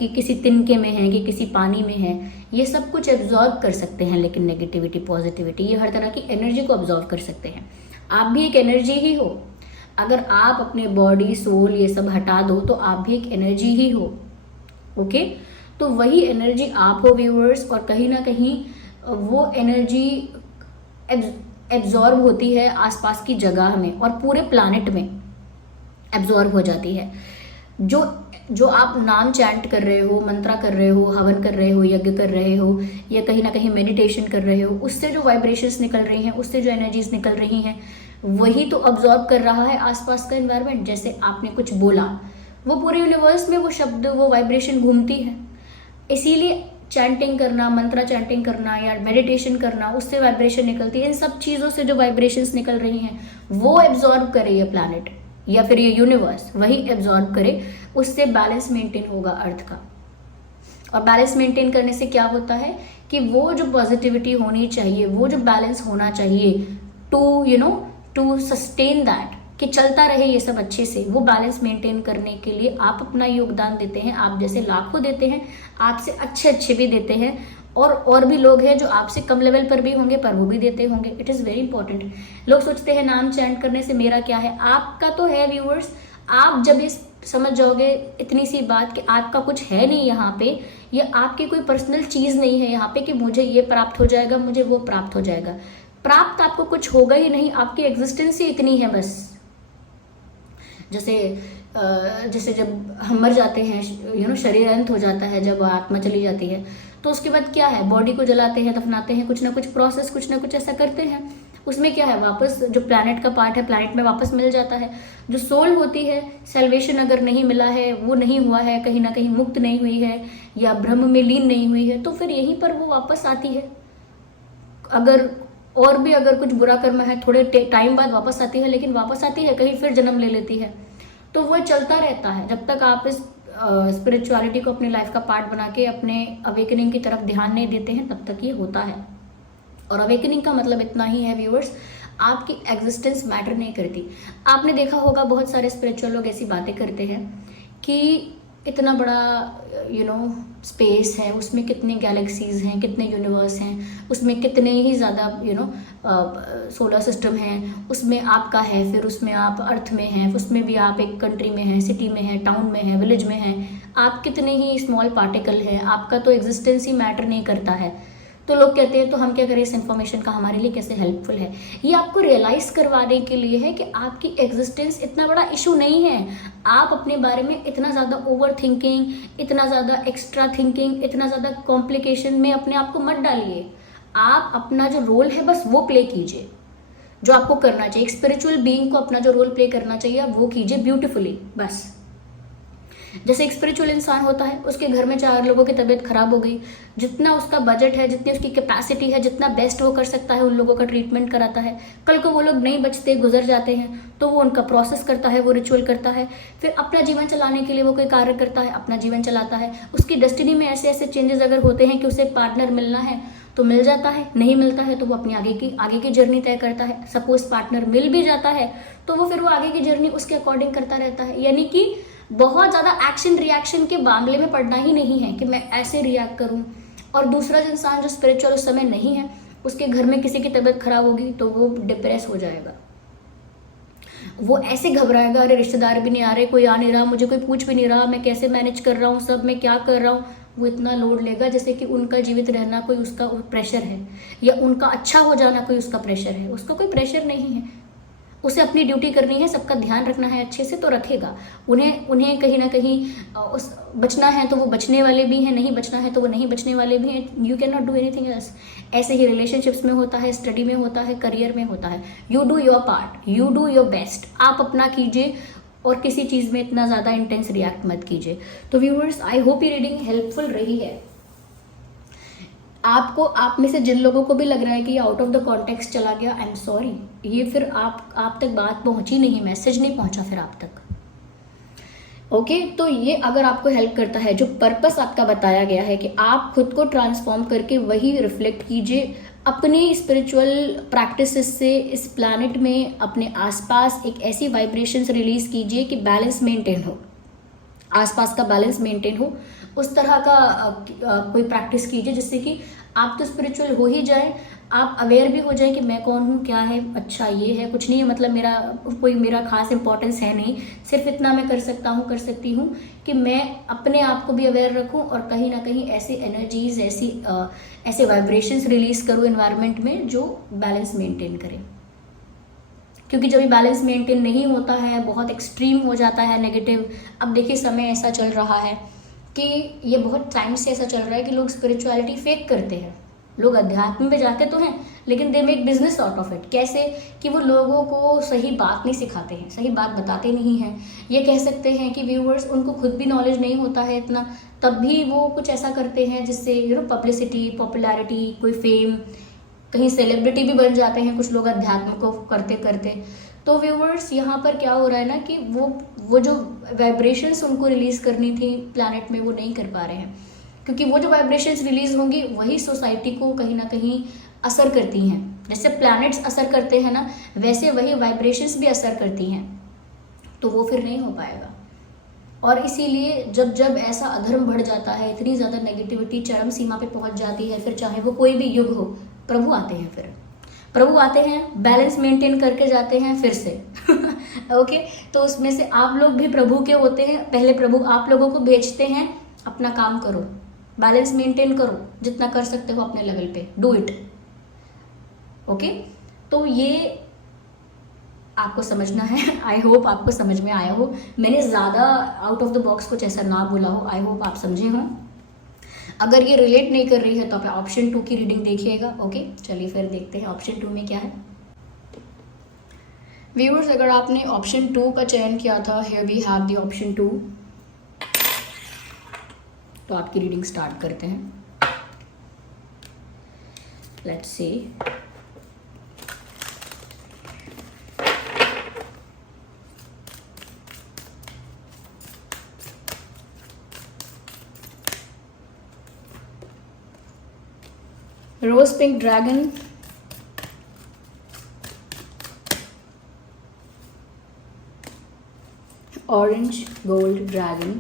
किसी तिनके में है, कि किसी पानी में है। ये सब कुछ एब्जॉर्ब कर सकते हैं, लेकिन नेगेटिविटी पॉजिटिविटी ये हर तरह की एनर्जी को एब्जॉर्ब कर सकते हैं। आप भी एक एनर्जी ही हो। अगर आप अपने बॉडी सोल ये सब हटा दो तो आप भी एक एनर्जी ही हो। ओके, तो वही एनर्जी आप हो व्यूअर्स, और कहीं ना कहीं वो एनर्जी एब्जॉर्ब होती है आसपास की जगह में और पूरे प्लैनेट में एब्जॉर्ब हो जाती है। जो आप नाम चैंट कर रहे हो, मंत्रा कर रहे हो, हवन कर रहे हो, यज्ञ कर रहे हो, या कहीं ना कहीं मेडिटेशन कर रहे हो, उससे जो वाइब्रेशंस निकल रही हैं, उससे जो एनर्जीज निकल रही हैं, वही तो अब्जॉर्ब कर रहा है आसपास का एनवायरनमेंट। जैसे आपने कुछ बोला, वो पूरे यूनिवर्स में वो शब्द, वो वाइब्रेशन घूमती है। इसीलिए चैंटिंग करना, मंत्रा चैंटिंग करना या मेडिटेशन करना, उससे वाइब्रेशन निकलती है। इन सब चीज़ों से जो वाइब्रेशंस निकल रही हैं वो एब्जॉर्ब करे ये प्लैनेट या फिर ये यूनिवर्स, वही एब्जॉर्ब करे, उससे बैलेंस मेंटेन होगा अर्थ का। और बैलेंस मेंटेन करने से क्या होता है कि वो जो पॉजिटिविटी होनी चाहिए, वो जो बैलेंस होना चाहिए, टू सस्टेन दैट, कि चलता रहे ये सब अच्छे से, वो बैलेंस मेंटेन करने के लिए आप अपना योगदान देते हैं। आप जैसे लाखों देते हैं, आपसे अच्छे भी देते हैं, और भी लोग हैं जो आपसे कम लेवल पर भी होंगे पर वो भी देते होंगे। It is very important. लोग सोचते हैं नाम चैंट करने से मेरा क्या है, आपका तो है व्यूअर्स। आप जब ये समझ जाओगे इतनी सी बात कि आपका कुछ है नहीं यहाँ पे, ये आपकी कोई पर्सनल चीज़ नहीं है यहाँ पे कि मुझे ये प्राप्त हो जाएगा, मुझे वो प्राप्त हो जाएगा। प्राप्त आपको कुछ होगा ही नहीं, आपकी एग्जिस्टेंस ही इतनी है बस। जैसे जब हम मर जाते हैं, शरीर अंत हो जाता है, जब आत्मा चली जाती है, तो उसके बाद क्या है, बॉडी को जलाते हैं, दफनाते हैं, कुछ ना कुछ प्रोसेस, कुछ ना कुछ ऐसा करते हैं। उसमें क्या है, वापस जो प्लैनेट का पार्ट है प्लैनेट में वापस मिल जाता है। जो सोल होती है, सेल्वेशन अगर नहीं मिला है, वो नहीं हुआ है, कहीं ना कहीं मुक्त नहीं हुई है या ब्रह्म में लीन नहीं हुई है, तो फिर यहीं पर वो वापस आती है। अगर कुछ बुरा कर्म है, थोड़े टाइम बाद वापस आती है, लेकिन वापस आती है, कहीं फिर जन्म ले लेती है। तो वो चलता रहता है जब तक आप इस स्पिरिचुअलिटी को अपनी लाइफ का पार्ट बना के अपने अवेकनिंग की तरफ ध्यान नहीं देते हैं, तब तक ये होता है। और अवेकनिंग का मतलब इतना ही है व्यूअर्स, आपकी एग्जिस्टेंस मैटर नहीं करती। आपने देखा होगा बहुत सारे स्पिरिचुअल लोग ऐसी बातें करते हैं कि इतना बड़ा स्पेस है, उसमें कितने गैलेक्सीज हैं, कितने यूनिवर्स हैं, उसमें कितने ही ज़्यादा सोलर सिस्टम हैं, उसमें आपका है, फिर उसमें आप अर्थ में हैं, उसमें भी आप एक कंट्री में हैं, सिटी में हैं, टाउन में हैं, विलेज में हैं, आप कितने ही स्मॉल पार्टिकल हैं, आपका तो एग्जिस्टेंस ही मैटर नहीं करता है। तो लोग कहते हैं तो हम क्या करें इस इन्फॉर्मेशन का, हमारे लिए कैसे हेल्पफुल है। ये आपको रियलाइज करवाने के लिए है कि आपकी एग्जिस्टेंस इतना बड़ा इशू नहीं है। आप अपने बारे में इतना ज़्यादा ओवर थिंकिंग, इतना ज़्यादा एक्स्ट्रा थिंकिंग, इतना ज़्यादा कॉम्प्लिकेशन में अपने आप को मत डालिए। आप अपना जो रोल है बस वो प्ले कीजिए जो आपको करना चाहिए। एक स्पिरिचुअल बीइंग को अपना जो रोल प्ले करना चाहिए आप वो कीजिए ब्यूटीफुली बस। जैसे एक स्पिरिचुअल इंसान होता है, उसके घर में 4 लोगों की तबीयत खराब हो गई, जितना उसका बजट है, जितनी उसकी कैपेसिटी है, जितना बेस्ट वो कर सकता है उन लोगों का ट्रीटमेंट कराता है। कल को वो लोग नहीं बचते, गुजर जाते हैं, तो वो उनका प्रोसेस करता है, वो रिचुअल करता है, फिर अपना जीवन चलाने के लिए वो कोई कार्य करता है, अपना जीवन चलाता है। उसकी डेस्टिनी में ऐसे ऐसे चेंजेस अगर होते हैं कि उसे पार्टनर मिलना है तो मिल जाता है, नहीं मिलता है तो वो अपनी आगे की जर्नी तय करता है। सपोज पार्टनर मिल भी जाता है तो वो फिर वो आगे की जर्नी उसके अकॉर्डिंग करता रहता है। यानी कि बहुत ज़्यादा एक्शन रिएक्शन के मामले में पड़ना ही नहीं है कि मैं ऐसे रिएक्ट करूं। और दूसरा इंसान जो स्पिरिचुअल उस समय नहीं है, उसके घर में किसी की तबीयत खराब होगी तो वो डिप्रेस हो जाएगा, वो ऐसे घबराएगा, अरे रिश्तेदार भी नहीं आ रहे, कोई आ नहीं रहा, मुझे कोई पूछ भी नहीं रहा, मैं कैसे मैनेज कर रहा हूँ सब, मैं क्या कर रहा हूँ। वो इतना लोड लेगा जैसे कि उनका जीवित रहना कोई उसका प्रेशर है, या उनका अच्छा हो जाना कोई उसका प्रेशर है। उसका कोई प्रेशर नहीं है, उसे अपनी ड्यूटी करनी है, सबका ध्यान रखना है अच्छे से तो रखेगा। उन्हें कहीं ना कहीं उस बचना है तो वो बचने वाले भी हैं, नहीं बचना है तो वो नहीं बचने वाले भी हैं। You can not do anything else. ऐसे ही रिलेशनशिप्स में होता है, स्टडी में होता है, करियर में होता है। You do your part, you do your best, आप अपना कीजिए और किसी चीज़ में इतना ज़्यादा इंटेंस रिएक्ट मत कीजिए। तो व्यूअर्स, आई होप ये रीडिंग हेल्पफुल रही है आपको। आप में से जिन लोगों को भी लग रहा है कि ये आउट ऑफ द कॉन्टेक्स्ट चला गया, आई एम सॉरी, ये फिर आप तक बात पहुंची नहीं, मैसेज नहीं पहुंचा फिर आप तक। ओके तो ये अगर आपको हेल्प करता है, जो पर्पस आपका बताया गया है कि आप खुद को ट्रांसफॉर्म करके वही रिफ्लेक्ट कीजिए अपनी स्पिरिचुअल प्रैक्टिसेस से, इस प्लैनेट में अपने आसपास एक ऐसी वाइब्रेशंस रिलीज कीजिए कि बैलेंस मेंटेन हो, आसपास का बैलेंस मेंटेन हो। उस तरह का कोई प्रैक्टिस कीजिए जिससे कि आप तो स्पिरिचुअल हो ही जाए, आप अवेयर भी हो जाए कि मैं कौन हूँ, क्या है, अच्छा ये है, कुछ नहीं है, मतलब मेरा खास इंपॉर्टेंस है नहीं, सिर्फ इतना मैं कर सकता हूँ, कर सकती हूँ कि मैं अपने आप को भी अवेयर रखूँ और कहीं ना कहीं ऐसी एनर्जीज, ऐसे वाइब्रेशंस रिलीज करूँ एनवायरनमेंट में जो बैलेंस मेंटेन करें। क्योंकि जब बैलेंस मेंटेन नहीं होता है, बहुत एक्सट्रीम हो जाता है नेगेटिव। अब देखिए समय ऐसा चल रहा है कि ये बहुत टाइम से ऐसा चल रहा है कि लोग स्पिरिचुअलिटी फेक करते हैं, लोग अध्यात्म में जाते तो हैं लेकिन they make business out of it. कैसे कि वो लोगों को सही बात नहीं सिखाते हैं, सही बात बताते नहीं हैं। ये कह सकते हैं कि व्यूअर्स उनको खुद भी नॉलेज नहीं होता है इतना, तब भी वो कुछ ऐसा करते हैं जिससे पब्लिसिटी, पॉपुलैरिटी, कोई फेम, कहीं सेलिब्रिटी भी बन जाते हैं कुछ लोग अध्यात्म को करते करते। तो व्यूअर्स यहाँ पर क्या हो रहा है ना कि वो जो वाइब्रेशंस उनको रिलीज करनी थी प्लैनेट में वो नहीं कर पा रहे हैं, क्योंकि वो जो वाइब्रेशंस रिलीज होंगी वही सोसाइटी को कहीं ना कहीं असर करती हैं। जैसे प्लैनेट्स असर करते हैं ना, वैसे वही वाइब्रेशंस भी असर करती हैं, तो वो फिर नहीं हो पाएगा। और इसीलिए जब ऐसा अधर्म बढ़ जाता है, इतनी ज़्यादा नेगेटिविटी चरम सीमा पे पहुंच जाती है, फिर चाहे वो कोई भी युग हो, प्रभु आते हैं, फिर प्रभु आते हैं, बैलेंस मेंटेन करके जाते हैं फिर से ओके तो उसमें से आप लोग भी प्रभु के होते हैं। पहले प्रभु आप लोगों को भेजते हैं, अपना काम करो, बैलेंस मेंटेन करो, जितना कर सकते हो अपने लेवल पे, डू इट। ओके तो ये आपको समझना है। आई होप आपको समझ में आया हो, मैंने ज़्यादा आउट ऑफ द बॉक्स कुछ ऐसा ना बोला हो, आई होप आप समझे हों। अगर ये रिलेट नहीं कर रही है तो आप ऑप्शन 2 की रीडिंग देखिएगा। ओके चलिए फिर देखते हैं ऑप्शन 2 में क्या है। व्यूअर्स, अगर आपने ऑप्शन 2 का चयन किया था, here we have the option 2, तो आपकी रीडिंग स्टार्ट करते हैं। Let's see. Rose pink dragon, orange gold dragon.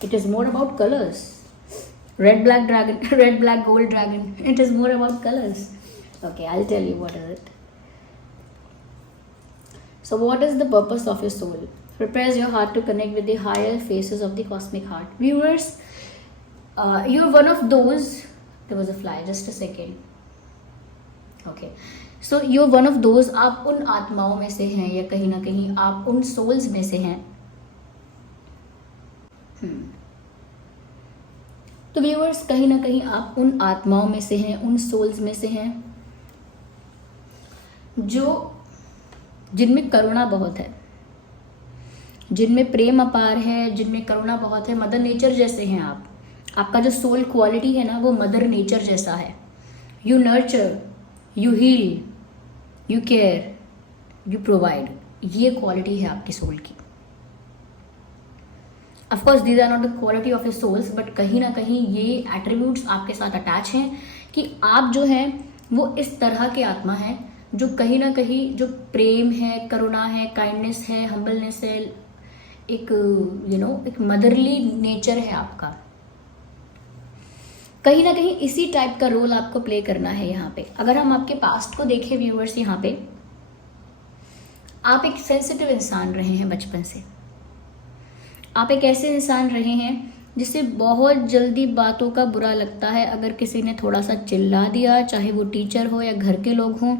It is more about colors. Red black dragon, red black gold dragon. It is more about colors. Okay, I'll tell you what is it. So what is the purpose of your soul? Prepares your heart to connect with the higher phases of the cosmic heart. Viewers, you're one of those, there was a fly, just a second, okay, so you're one of those, आप उन आत्माओं में से हैं या कहीं ना कहीं आप उन souls में से हैं। तो व्यूअर्स, कहीं ना कहीं आप उन आत्माओं में से हैं, उन souls में से हैं जो जिनमें करुणा बहुत है, जिनमें प्रेम अपार है, जिनमें करुणा बहुत है। मदर नेचर जैसे हैं आप, आपका जो सोल क्वालिटी है ना वो मदर नेचर जैसा है। You nurture, you heal, you care, you provide, ये क्वालिटी है आपकी सोल की। Of course these are not the quality of your souls, but कहीं ना कहीं ये एट्रीब्यूट्स आपके साथ अटैच हैं कि आप जो हैं वो इस तरह के आत्मा हैं जो कहीं ना कहीं जो प्रेम है, करुणा है, काइंडनेस है, हम्बलनेस है, एक एक मदरली नेचर है आपका। कहीं ना कहीं इसी टाइप का रोल आपको प्ले करना है यहाँ पे। अगर हम आपके पास्ट को देखें व्यूअर्स, यहाँ पे आप एक सेंसिटिव इंसान रहे हैं बचपन से। आप एक ऐसे इंसान रहे हैं जिसे बहुत जल्दी बातों का बुरा लगता है। अगर किसी ने थोड़ा सा चिल्ला दिया, चाहे वो टीचर हो या घर के लोग हों,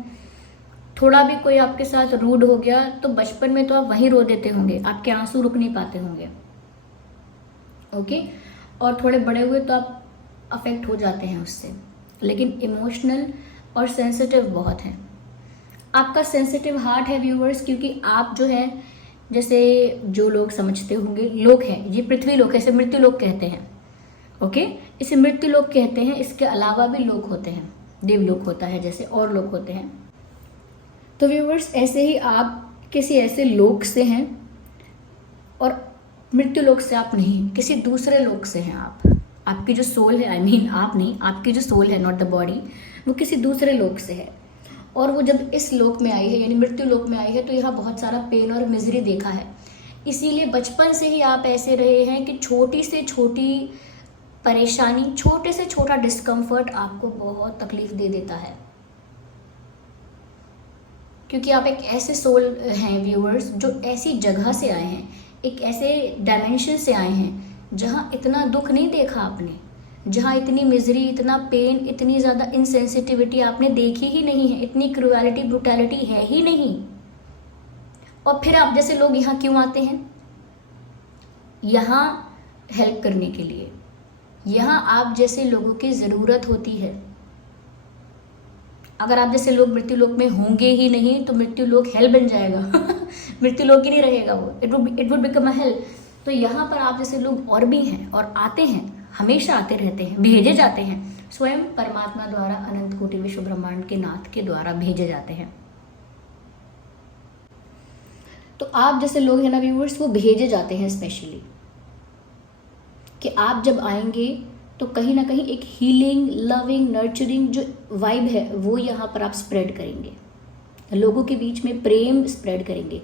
थोड़ा भी कोई आपके साथ रूड हो गया तो बचपन में तो आप वहीं रो देते होंगे, आपके आंसू रुक नहीं पाते होंगे, ओके। और थोड़े बड़े हुए तो आप अफेक्ट हो जाते हैं उससे, लेकिन इमोशनल और सेंसिटिव बहुत हैं। आपका सेंसिटिव हार्ट है व्यूअर्स, क्योंकि आप जो है, जैसे जो लोग समझते होंगे, लोक है, ये पृथ्वी लोक है, इसे मृत्यु लोक कहते हैं, ओके, इसे मृत्यु लोक कहते हैं। इसके अलावा भी लोक होते हैं, देवलोक होता है जैसे, और लोक होते हैं। तो व्यूअर्स, ऐसे ही आप किसी ऐसे लोक से हैं और मृत्यु लोक से आप नहीं, किसी दूसरे लोक से हैं आप। आपकी जो सोल है, आप नहीं, आपकी जो सोल है, नॉट द बॉडी, वो किसी दूसरे लोक से है। और वो जब इस लोक में आई है, यानी मृत्यु लोक में आई है, तो यहाँ बहुत सारा पेन और मिजरी देखा है। इसीलिए बचपन से ही आप ऐसे रहे हैं कि छोटी से छोटी परेशानी, छोटे से छोटा डिस्कम्फर्ट आपको बहुत तकलीफ दे देता है, क्योंकि आप एक ऐसे सोल हैं व्यूअर्स जो ऐसी जगह से आए हैं, एक ऐसे डायमेंशन से आए हैं जहाँ इतना दुख नहीं देखा आपने, जहाँ इतनी मिजरी, इतना पेन, इतनी ज़्यादा इनसेंसिटिविटी आपने देखी ही नहीं है, इतनी क्रूएलिटी, ब्रुटैलिटी है ही नहीं। और फिर आप जैसे लोग यहाँ क्यों आते हैं? यहाँ हेल्प करने के लिए। यहाँ आप जैसे लोगों की ज़रूरत होती है। अगर आप जैसे लोग मृत्यु लोक में होंगे ही नहीं तो मृत्यु लोक हेल बन जाएगा मृत्यु लोक ही नहीं रहेगा वो, it would become a hello. तो यहाँ पर आप जैसे लोग और भी हैं और आते हैं, हमेशा आते रहते हैं, भेजे जाते हैं, स्वयं परमात्मा द्वारा, अनंत कोटि विश्व ब्रह्मांड के नाथ के द्वारा भेजे जाते हैं। तो आप जैसे लोग हैं ना व्यूअर्स, वो भेजे जाते हैं स्पेशली, कि आप जब आएंगे तो कहीं ना कहीं एक हीलिंग, लविंग, नर्चरिंग जो वाइब है वो यहाँ पर आप स्प्रेड करेंगे, लोगों के बीच में प्रेम स्प्रेड करेंगे।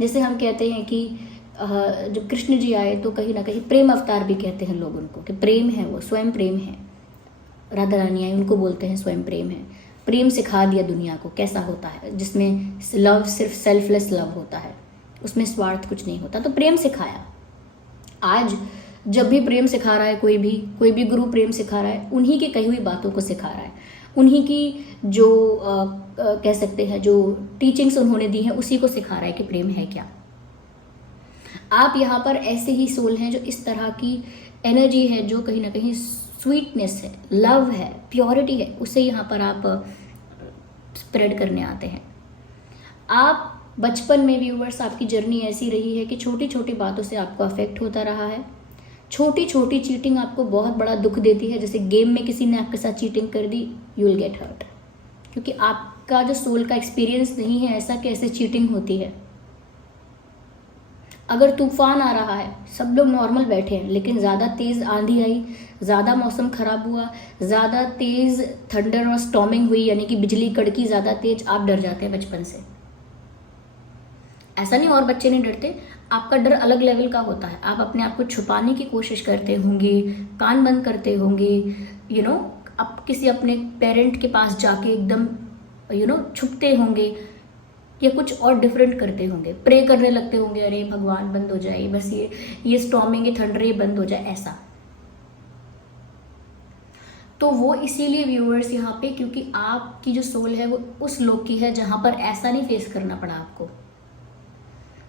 जैसे हम कहते हैं कि जब कृष्ण जी आए तो कहीं ना कहीं प्रेम अवतार भी कहते हैं लोग उनको, कि प्रेम है, वो स्वयं प्रेम है। राधा रानी आई, उनको बोलते हैं स्वयं प्रेम है। प्रेम सिखा दिया दुनिया को कैसा होता है, जिसमें लव सिर्फ सेल्फलेस लव होता है, उसमें स्वार्थ कुछ नहीं होता, तो प्रेम सिखाया। आज जब भी प्रेम सिखा रहा है कोई भी गुरु प्रेम सिखा रहा है, उन्हीं की कही हुई बातों को सिखा रहा है, उन्हीं की जो कह सकते हैं जो टीचिंग्स उन्होंने दी हैं उसी को सिखा रहा है कि प्रेम है क्या। आप यहाँ पर ऐसे ही सोल हैं जो इस तरह की एनर्जी है, जो कहीं ना कहीं स्वीटनेस है, लव है, प्योरिटी है, उसे यहाँ पर आप स्प्रेड करने आते हैं। आप बचपन में व्यूअर्स, आपकी जर्नी ऐसी रही है कि छोटी छोटी बातों से आपको अफेक्ट होता रहा है। छोटी छोटी चीटिंग आपको बहुत बड़ा दुख देती है। जैसे गेम में किसी ने आपके साथ चीटिंग कर दी, यू विल गेट हर्ट, क्योंकि आपका जो सोल का एक्सपीरियंस नहीं है ऐसा कैसे चीटिंग होती है। अगर तूफान आ रहा है, सब लोग नॉर्मल बैठे हैं, लेकिन ज़्यादा तेज़ आंधी आई, ज़्यादा मौसम ख़राब हुआ, ज़्यादा तेज़ थंडर और स्टॉर्मिंग हुई, यानी कि बिजली कड़की ज़्यादा तेज, आप डर जाते हैं बचपन से। ऐसा नहीं और बच्चे नहीं डरते, आपका डर अलग लेवल का होता है। आप अपने आप को छुपाने की कोशिश करते होंगे, कान बंद करते होंगे, आप किसी अपने पेरेंट के पास जाके एकदम छुपते होंगे, या कुछ और डिफरेंट करते होंगे, प्रे करने लगते होंगे, अरे भगवान बंद हो जाए, बस ये स्टॉर्मिंग, ये थंडर ये बंद हो जाए, ऐसा। तो वो इसीलिए व्यूअर्स यहाँ पे, क्योंकि आपकी जो सोल है वो उस लोक की है जहाँ पर ऐसा नहीं फेस करना पड़ा आपको।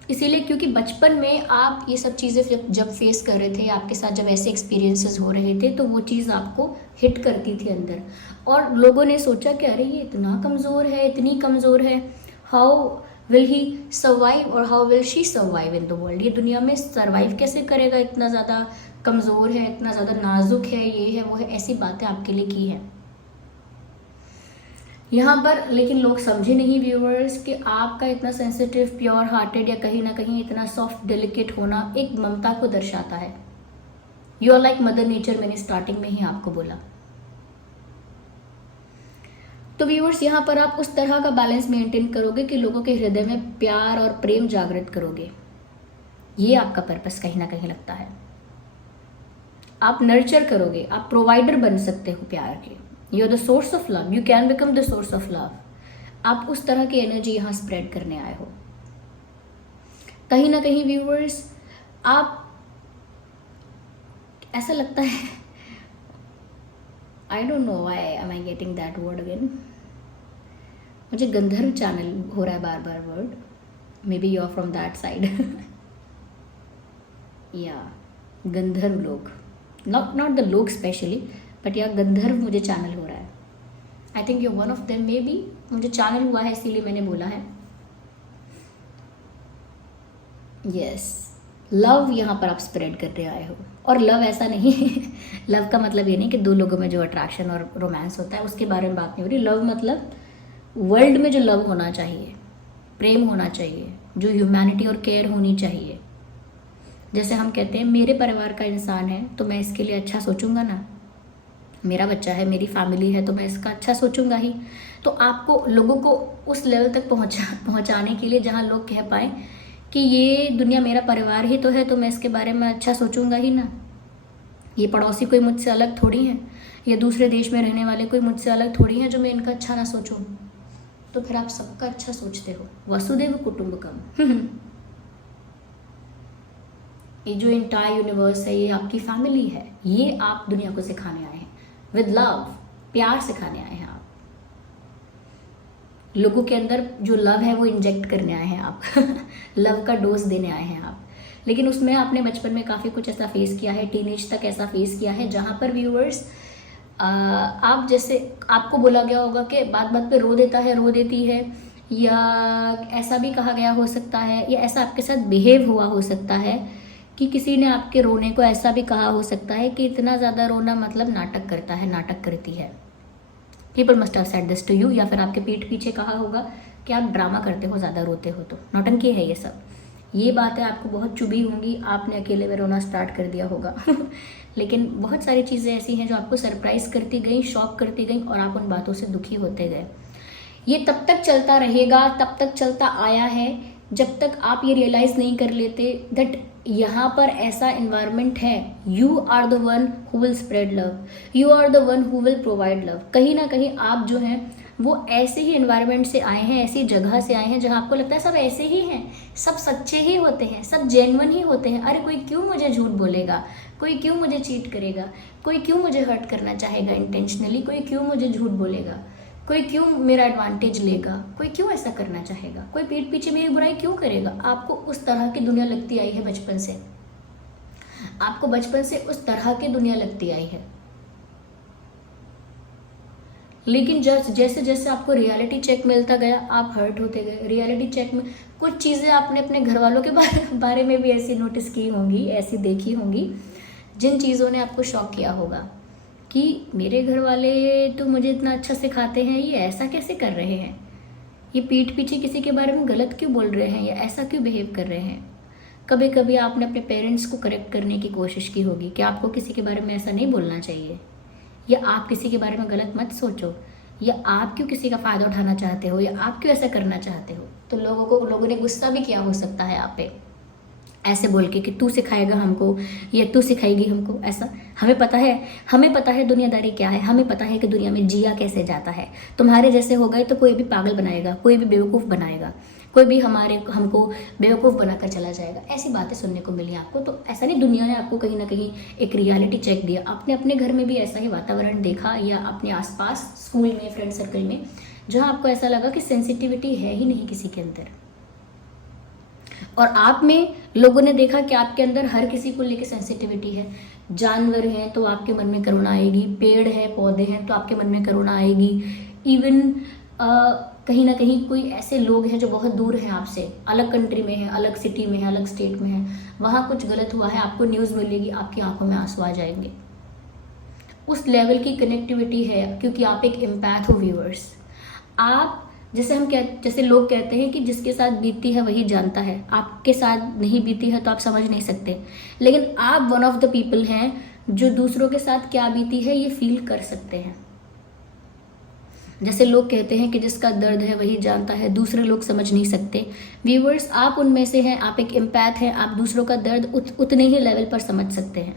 इसीलिए क्योंकि बचपन में आप ये सब चीज़ें जब फेस कर रहे थे, आपके साथ जब ऐसे एक्सपीरियंसेस हो रहे थे, तो वो चीज़ आपको हिट करती थी अंदर, और लोगों ने सोचा कि अरे ये इतना कमज़ोर है, इतनी कमज़ोर है, हाउ विल ही सर्वाइव और how will she survive in the world, ये दुनिया में सर्वाइव कैसे करेगा, इतना ज़्यादा कमज़ोर है, इतना ज़्यादा नाजुक है, ये है वो है, ऐसी बातें आपके लिए की है यहाँ पर। लेकिन लोग समझे नहीं व्यूअर्स कि आपका इतना सेंसिटिव, प्योर हार्टेड या कहीं ना कहीं इतना सॉफ्ट डेलिकेट होना एक ममता को दर्शाता है। You are like mother nature, मैंने स्टार्टिंग में ही आपको बोला। तो व्यूअर्स यहाँ पर आप उस तरह का बैलेंस मेंटेन करोगे कि लोगों के हृदय में प्यार और प्रेम जागृत करोगे। ये आपका पर्पस कहीं ना कहीं लगता है। आप नर्चर करोगे, आप प्रोवाइडर बन सकते हो प्यार के। You are the source of love, you can become the source of love. आप उस तरह की एनर्जी यहाँ स्प्रेड करने आए हो। कहीं ना कहीं व्यूअर्स आप, ऐसा लगता है, I don't know why am I getting that word again, मुझे गंधर्व चैनल हो रहा है बार बार word, maybe you are from that side. या गंधर्व लोग, नॉट द लोग स्पेशली, बट या गंधर्व मुझे चैनल हो रहा है। I think you one of them, maybe मुझे चैनल हुआ है इसीलिए मैंने बोला है। यस, लव यहाँ पर आप स्प्रेड करते आए हो। और लव ऐसा नहीं लव का मतलब ये नहीं कि दो लोगों में जो अट्रैक्शन और रोमांस होता है उसके बारे में बात नहीं हो रही। लव मतलब वर्ल्ड में जो लव होना चाहिए, प्रेम होना चाहिए, जो ह्यूमैनिटी और केयर होनी चाहिए। जैसे हम कहते हैं मेरे परिवार का इंसान है तो मैं इसके लिए अच्छा सोचूंगा ना, मेरा बच्चा है, मेरी फैमिली है, तो मैं इसका अच्छा सोचूंगा ही। तो आपको लोगों को उस लेवल तक पहुंचाने के लिए जहां लोग कह पाए कि ये दुनिया मेरा परिवार ही तो है, तो मैं इसके बारे में अच्छा सोचूंगा ही ना, ये पड़ोसी कोई मुझसे अलग थोड़ी है, या दूसरे देश में रहने वाले कोई मुझसे अलग थोड़ी है जो मैं इनका अच्छा ना सोचूं। तो फिर आप सबका अच्छा सोचते हो। वसुदेव कुटुंबकम ये जो इंटायर यूनिवर्स है, ये आपकी फैमिली है, ये आप दुनिया को सिखाने आए हैं विद लव, प्यार सिखाने आए हैं आप। लोगों के अंदर जो लव है वो इंजेक्ट करने आए हैं आप लव का डोज देने आए हैं आप। लेकिन उसमें आपने बचपन में काफ़ी कुछ ऐसा फेस किया है, टीनेज तक ऐसा फेस किया है, जहाँ पर व्यूअर्स आप, जैसे आपको बोला गया होगा कि बात बात पे रो देता है, रो देती है, या ऐसा भी कहा गया हो सकता है, या ऐसा आपके साथ बिहेव हुआ हो सकता है कि किसी ने आपके रोने को ऐसा भी कहा हो सकता है कि इतना ज़्यादा रोना मतलब नाटक करता है, नाटक करती है। People must have said this to you, या फिर आपके पीठ पीछे कहा होगा कि आप ड्रामा करते हो, ज़्यादा रोते हो, तो नौटंकी है ये सब। ये बातें आपको बहुत चुभी होंगी, आपने अकेले में रोना स्टार्ट कर दिया होगा लेकिन बहुत सारी चीज़ें ऐसी हैं जो आपको सरप्राइज करती गई, शॉक करती गई, और आप उन बातों से दुखी होते गए। ये तब तक चलता रहेगा, तब तक चलता आया है जब तक आप ये रियलाइज़ नहीं कर लेते दैट यहाँ पर ऐसा इन्वायरमेंट है। You are the one who will spread love, you are the one who will provide love. कहीं ना कहीं आप जो हैं वो ऐसे ही इन्वायरमेंट से आए हैं, ऐसी जगह से आए हैं जहाँ आपको लगता है सब ऐसे ही हैं, सब सच्चे ही होते हैं, सब जेन्युइन ही होते हैं। अरे कोई क्यों मुझे झूठ बोलेगा, कोई क्यों मुझे चीट करेगा, कोई क्यों मुझे हर्ट करना चाहेगा इंटेंशनली, कोई क्यों मुझे झूठ बोलेगा, कोई क्यों मेरा एडवांटेज लेगा, कोई क्यों ऐसा करना चाहेगा, कोई पीठ पीछे मेरी बुराई क्यों करेगा। आपको उस तरह की दुनिया लगती आई है बचपन से, आपको बचपन से उस तरह की दुनिया लगती आई है। लेकिन जैसे जैसे आपको रियलिटी चेक मिलता गया आप हर्ट होते गए। रियलिटी चेक में कुछ चीज़ें आपने अपने घर वालों के बारे में भी ऐसी नोटिस की होंगी, ऐसी देखी होंगी, जिन चीज़ों ने आपको शॉक किया होगा कि मेरे घर वाले तो मुझे इतना अच्छा सिखाते हैं, ये ऐसा कैसे कर रहे हैं, ये पीठ पीछे किसी के बारे में गलत क्यों बोल रहे हैं, या ऐसा क्यों बिहेव कर रहे हैं। कभी कभी आपने अपने पेरेंट्स को करेक्ट करने की कोशिश की होगी कि आपको किसी के बारे में ऐसा नहीं बोलना चाहिए, या आप किसी के बारे में गलत मत सोचो, या आप क्यों किसी का फ़ायदा उठाना चाहते हो, या आप क्यों ऐसा करना चाहते हो। तो लोगों ने गुस्सा भी किया हो सकता है आप पे, ऐसे बोल के कि तू सिखाएगा हमको या तू सिखाएगी हमको। ऐसा हमें पता है दुनियादारी क्या है, हमें पता है कि दुनिया में जिया कैसे जाता है। तुम्हारे जैसे हो गए तो कोई भी पागल बनाएगा, कोई भी बेवकूफ़ बनाएगा, कोई भी हमको बेवकूफ़ बनाकर चला जाएगा, ऐसी बातें सुनने को मिली आपको। तो ऐसा नहीं, दुनिया ने आपको कहीं ना कहीं एक रियलिटी चेक दिया। आपने अपने घर में भी ऐसा ही वातावरण देखा या अपने आसपास स्कूल में, फ्रेंड सर्कल में, जहाँ आपको ऐसा लगा कि सेंसिटिविटी है ही नहीं किसी के अंदर, और आप में लोगों ने देखा कि आपके अंदर हर किसी को लेकर सेंसिटिविटी है। जानवर हैं तो आपके मन में करुणा आएगी, पेड़ है, पौधे हैं तो आपके मन में करुणा आएगी। इवन कहीं ना कहीं कोई ऐसे लोग हैं जो बहुत दूर हैं आपसे, अलग कंट्री में है, अलग सिटी में है, अलग स्टेट में है, वहाँ कुछ गलत हुआ है, आपको न्यूज़ मिलेगी, आपकी आंखों में आंसू आ जाएंगे। उस लेवल की कनेक्टिविटी है, क्योंकि आप एक एम्पैथ हो व्यूअर्स। आप जैसे लोग कहते हैं कि जिसके साथ बीती है वही जानता है, आपके साथ नहीं बीती है तो आप समझ नहीं सकते, लेकिन आप वन ऑफ द पीपल हैं जो दूसरों के साथ क्या बीती है ये फील कर सकते हैं। जैसे लोग कहते हैं कि जिसका दर्द है वही जानता है, दूसरे लोग समझ नहीं सकते। व्यूअर्स, आप उनमें से हैं, आप एक एम्पैथ हैं, आप दूसरों का दर्द उतने ही लेवल पर समझ सकते हैं।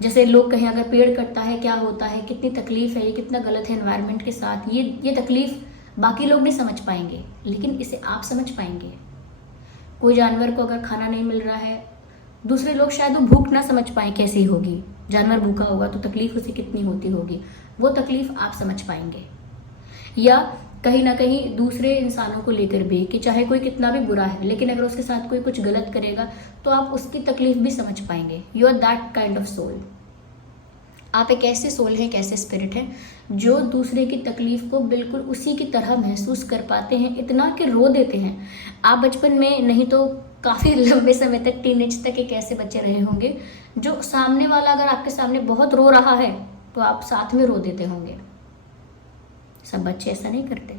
जैसे लोग कहें अगर पेड़ कटता है क्या होता है, कितनी तकलीफ है, ये कितना गलत है एनवायरनमेंट के साथ, ये तकलीफ बाकी लोग नहीं समझ पाएंगे, लेकिन इसे आप समझ पाएंगे। कोई जानवर को अगर खाना नहीं मिल रहा है, दूसरे लोग शायद वो भूख ना समझ पाए कैसी होगी, जानवर भूखा होगा तो तकलीफ उसे कितनी होती होगी, वो तकलीफ आप समझ पाएंगे। या कहीं ना कहीं दूसरे इंसानों को लेकर भी, कि चाहे कोई कितना भी बुरा है, लेकिन अगर उसके साथ कोई कुछ गलत करेगा तो आप उसकी तकलीफ भी समझ पाएंगे। You are that kind of soul. आप एक ऐसे सोल हैं, एक ऐसे स्पिरिट हैं जो दूसरे की तकलीफ को बिल्कुल उसी की तरह महसूस कर पाते हैं, इतना कि रो देते हैं। आप बचपन में नहीं तो काफ़ी लंबे समय तक, टीनेज तक एक ऐसे बच्चे रहे होंगे जो सामने वाला अगर आपके सामने बहुत रो रहा है तो आप साथ में रो देते होंगे। सब बच्चे ऐसा नहीं करते।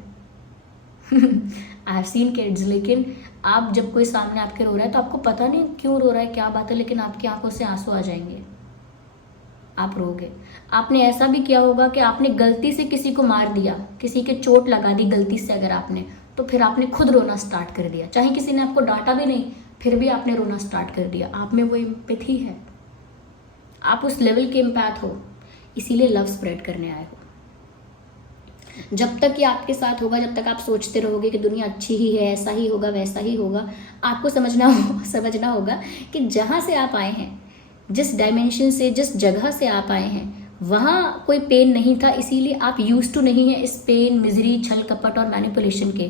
आई हैव सीन किड्स, लेकिन आप जब कोई सामने आपके रो रहा है तो आपको पता नहीं क्यों रो रहा है, क्या बात है, लेकिन आपकी आंखों से आंसू आ जाएंगे, आप रोगे। आपने ऐसा भी किया होगा कि आपने गलती से किसी को मार दिया, किसी के चोट लगा दी गलती से अगर आपने, तो फिर आपने खुद रोना स्टार्ट कर दिया, चाहे किसी ने आपको डांटा भी नहीं, फिर भी आपने रोना स्टार्ट कर दिया। आप में वो एम्पैथी है, आप उस लेवल के एम्पैथ हो, इसीलिए लव स्प्रेड करने आए हो। जब तक ये आपके साथ होगा, जब तक आप सोचते रहोगे कि दुनिया अच्छी ही है, ऐसा ही होगा, वैसा ही होगा, आपको समझना होगा कि जहाँ से आप आए हैं, जिस डायमेंशन से, जिस जगह से आप आए हैं, वहाँ कोई पेन नहीं था, इसीलिए आप यूज टू नहीं है इस पेन, मिजरी, छल कपट और मैनिपुलेशन के,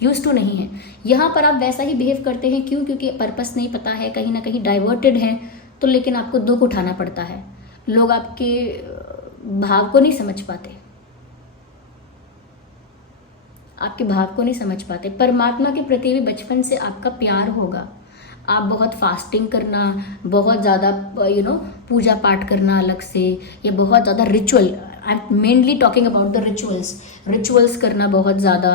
यूज टू नहीं है। यहाँ पर आप वैसा ही बिहेव करते हैं, क्यों? क्योंकि पर्पस नहीं पता है, कहीं ना कहीं डाइवर्टेड है, तो लेकिन आपको दुख उठाना पड़ता है। लोग आपके भाव को नहीं समझ पाते, आपके भाव को नहीं समझ पाते। परमात्मा के प्रति भी बचपन से आपका प्यार होगा। आप बहुत फास्टिंग करना, बहुत ज़्यादा पूजा पाठ करना अलग से, या बहुत ज़्यादा ritual, I am mainly talking about the rituals करना बहुत ज़्यादा।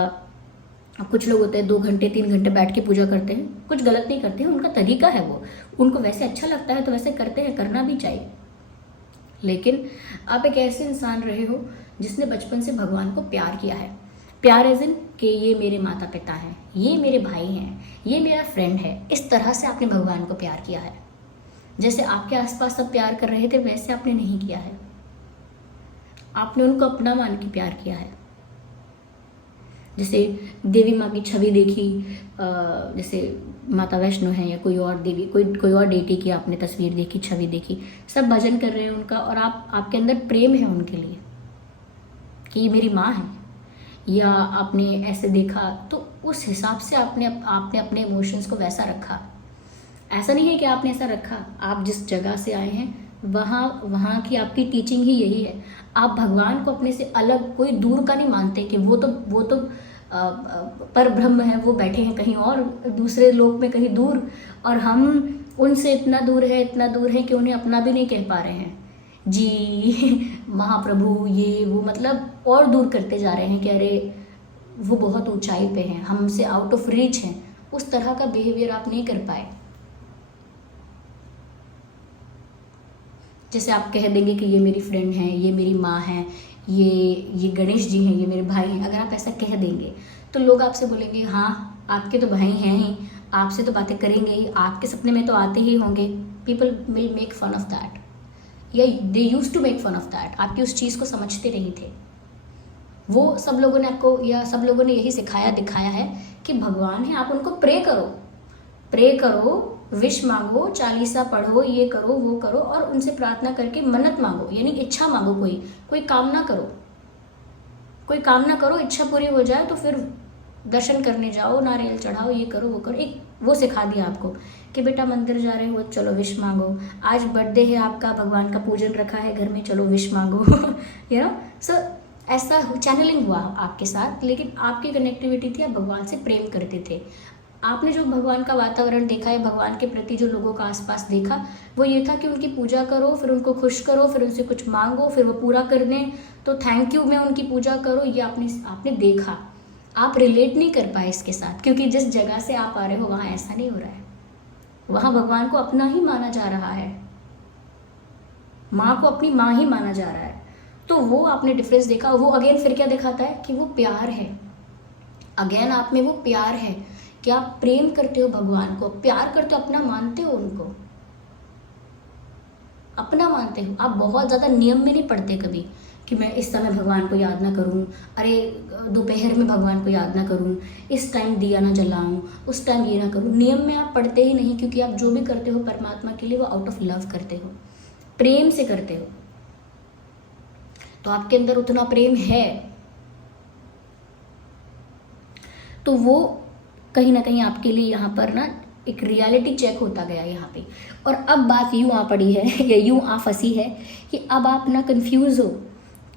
कुछ लोग होते हैं 2 घंटे 3 घंटे बैठ के पूजा करते हैं, कुछ गलत नहीं करते हैं, उनका तरीका है वो, उनको वैसे अच्छा लगता है तो वैसे करते हैं, करना भी चाहिए। लेकिन आप एक ऐसे इंसान रहे हो जिसने बचपन से भगवान को प्यार किया है। प्यार एज इन कि ये मेरे माता पिता हैं, ये मेरे भाई हैं, ये मेरा फ्रेंड है, इस तरह से आपने भगवान को प्यार किया है। जैसे आपके आसपास सब प्यार कर रहे थे वैसे आपने नहीं किया है, आपने उनको अपना मान के प्यार किया है। जैसे देवी माँ की छवि देखी, जैसे माता वैष्णो है या कोई और देवी, कोई और डेटी की आपने तस्वीर देखी, छवि देखी, सब भजन कर रहे हैं उनका, और आपके अंदर प्रेम है उनके लिए कि ये मेरी माँ है, या आपने ऐसे देखा, तो उस हिसाब से आपने अपने इमोशंस को वैसा रखा। ऐसा नहीं है कि आपने ऐसा रखा, आप जिस जगह से आए हैं वहाँ की आपकी टीचिंग ही यही है। आप भगवान को अपने से अलग, कोई दूर का नहीं मानते कि वो तो पर ब्रह्म है, वो बैठे हैं कहीं और दूसरे लोक में, कहीं दूर, और हम उनसे इतना दूर है कि उन्हें अपना भी नहीं कह पा रहे हैं जी। महाप्रभु ये वो, मतलब और दूर करते जा रहे हैं कि अरे वो बहुत ऊंचाई पे हैं, हमसे आउट ऑफ रीच हैं। उस तरह का बिहेवियर आप नहीं कर पाए। जैसे आप कह देंगे कि ये मेरी फ्रेंड है, ये मेरी माँ है, ये गणेश जी हैं, ये मेरे भाई हैं, अगर आप ऐसा कह देंगे तो लोग आपसे बोलेंगे हाँ आपके तो भाई हैं ही, आपसे तो बातें करेंगे ही, आपके सपने में तो आते ही होंगे। People will make fun of that, या they use to make fun of that. आपकी उस चीज़ को समझते नहीं थे। वो सब लोगों ने आपको या सब लोगों ने यही सिखाया दिखाया है कि भगवान है, आप उनको प्रे करो, विश मांगो, चालीसा पढ़ो, ये करो वो करो, और उनसे प्रार्थना करके मन्नत मांगो, यानी इच्छा मांगो, कोई कामना करो, कोई कामना करो, इच्छा पूरी हो जाए तो फिर दर्शन करने जाओ, नारियल चढ़ाओ, ये करो वो करो। एक वो सिखा दिया आपको कि बेटा मंदिर जा रहे हो चलो विश मांगो, आज बर्थडे है आपका, भगवान का पूजन रखा है घर में, चलो विश मांगो। यू नो, सो ऐसा चैनलिंग हुआ आपके साथ, लेकिन आपकी कनेक्टिविटी थी, आप भगवान से प्रेम करते थे। आपने जो भगवान का वातावरण देखा है, भगवान के प्रति जो लोगों का आसपास देखा, वो ये था कि उनकी पूजा करो, फिर उनको खुश करो, फिर उनसे कुछ मांगो, फिर वो पूरा कर दें तो थैंक यू में उनकी पूजा करो। ये आपने देखा। आप रिलेट नहीं कर पाए इसके साथ, क्योंकि जिस जगह से आप आ रहे हो वहाँ ऐसा नहीं हो रहा है। वहाँ भगवान को अपना ही माना जा रहा है, माँ को अपनी माँ ही माना जा रहा है। तो वो आपने डिफरेंस देखा। वो अगेन फिर क्या दिखाता है कि वो प्यार है। अगेन आप में वो प्यार है कि आप प्रेम करते हो भगवान को, प्यार करते हो, अपना मानते हो, उनको अपना मानते हो। आप बहुत ज़्यादा नियम में नहीं पढ़ते कभी कि मैं इस समय भगवान को याद ना करूं, अरे दोपहर में भगवान को याद ना करूं, इस टाइम दिया ना जलाऊं, उस टाइम ये ना करूं। नियम में आप पढ़ते ही नहीं, क्योंकि आप जो भी करते हो परमात्मा के लिए वो आउट ऑफ लव करते हो, प्रेम से करते हो। तो आपके अंदर उतना प्रेम है, तो वो कहीं ना कहीं आपके लिए यहाँ पर ना एक रियलिटी चेक होता गया यहाँ पे। और अब बात यूँ आ पड़ी है या यूँ आ फंसी है कि अब आप ना कंफ्यूज हो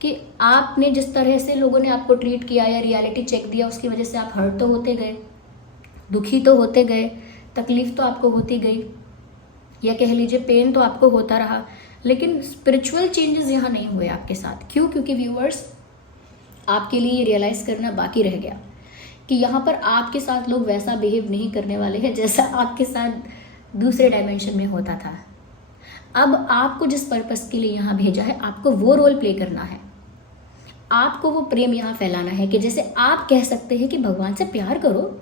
कि आपने जिस तरह से लोगों ने आपको ट्रीट किया या रियलिटी चेक दिया, उसकी वजह से आप हर्ट तो होते गए, दुखी तो होते गए, तकलीफ तो आपको होती गई, या कह लीजिए पेन तो आपको होता रहा, लेकिन स्पिरिचुअल चेंजेस यहाँ नहीं हुए आपके साथ। क्यों? क्योंकि व्यूअर्स, आपके लिए रियलाइज़ करना बाकी रह गया कि यहाँ पर आपके साथ लोग वैसा बिहेव नहीं करने वाले हैं जैसा आपके साथ दूसरे डायमेंशन में होता था। अब आपको जिस पर्पस के लिए यहाँ भेजा है, आपको वो रोल प्ले करना है, आपको वो प्रेम यहाँ फैलाना है कि जैसे आप कह सकते हैं कि भगवान से प्यार करो,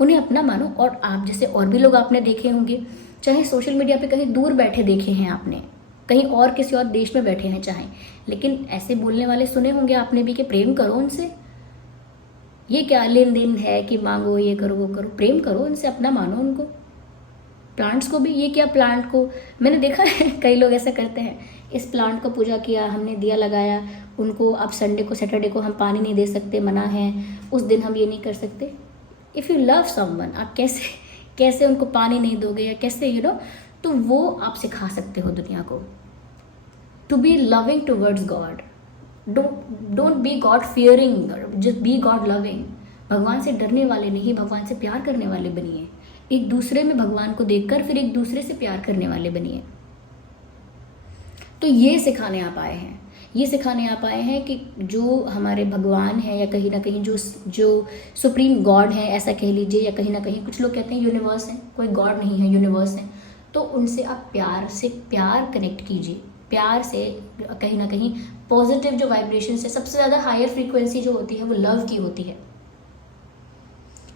उन्हें अपना मानो। और आप जैसे और भी लोग आपने देखे होंगे, चाहे सोशल मीडिया पे कहीं दूर बैठे देखे हैं आपने, कहीं और किसी और देश में बैठे हैं चाहे, लेकिन ऐसे बोलने वाले सुने होंगे आपने भी कि प्रेम करो उनसे। ये क्या लेन देन है कि मांगो, ये करो वो करो? प्रेम करो उनसे, अपना मानो उनको। प्लांट्स को भी, ये क्या प्लांट को मैंने देखा है कई लोग ऐसा करते हैं, इस प्लांट को पूजा किया हमने, दिया लगाया, उनको अब संडे को सैटरडे को हम पानी नहीं दे सकते, मना है, उस दिन हम ये नहीं कर सकते। इफ़ यू लव समवन, आप कैसे उनको पानी नहीं दोगे या कैसे तो वो आप सिखा सकते हो दुनिया को to be loving towards God. Don't be God fearing, just be God loving. भगवान से डरने वाले नहीं, भगवान से प्यार करने वाले बनिए। एक दूसरे में भगवान को देखकर फिर एक दूसरे से प्यार करने वाले बनिए। तो ये सिखाने आप आए हैं, ये सिखाने आप आए हैं कि जो हमारे भगवान है या कहीं ना कहीं जो सुप्रीम गॉड है, ऐसा कह लीजिए, या कहीं ना कहीं कुछ लोग कहते हैं यूनिवर्स है, कोई गॉड नहीं है, यूनिवर्स है। तो उनसे आप प्यार से प्यार कनेक्ट कीजिए, प्यार से कहीं ना कहीं पॉजिटिव जो वाइब्रेशन है, सबसे ज़्यादा हायर फ्रीक्वेंसी जो होती है वो लव की होती है।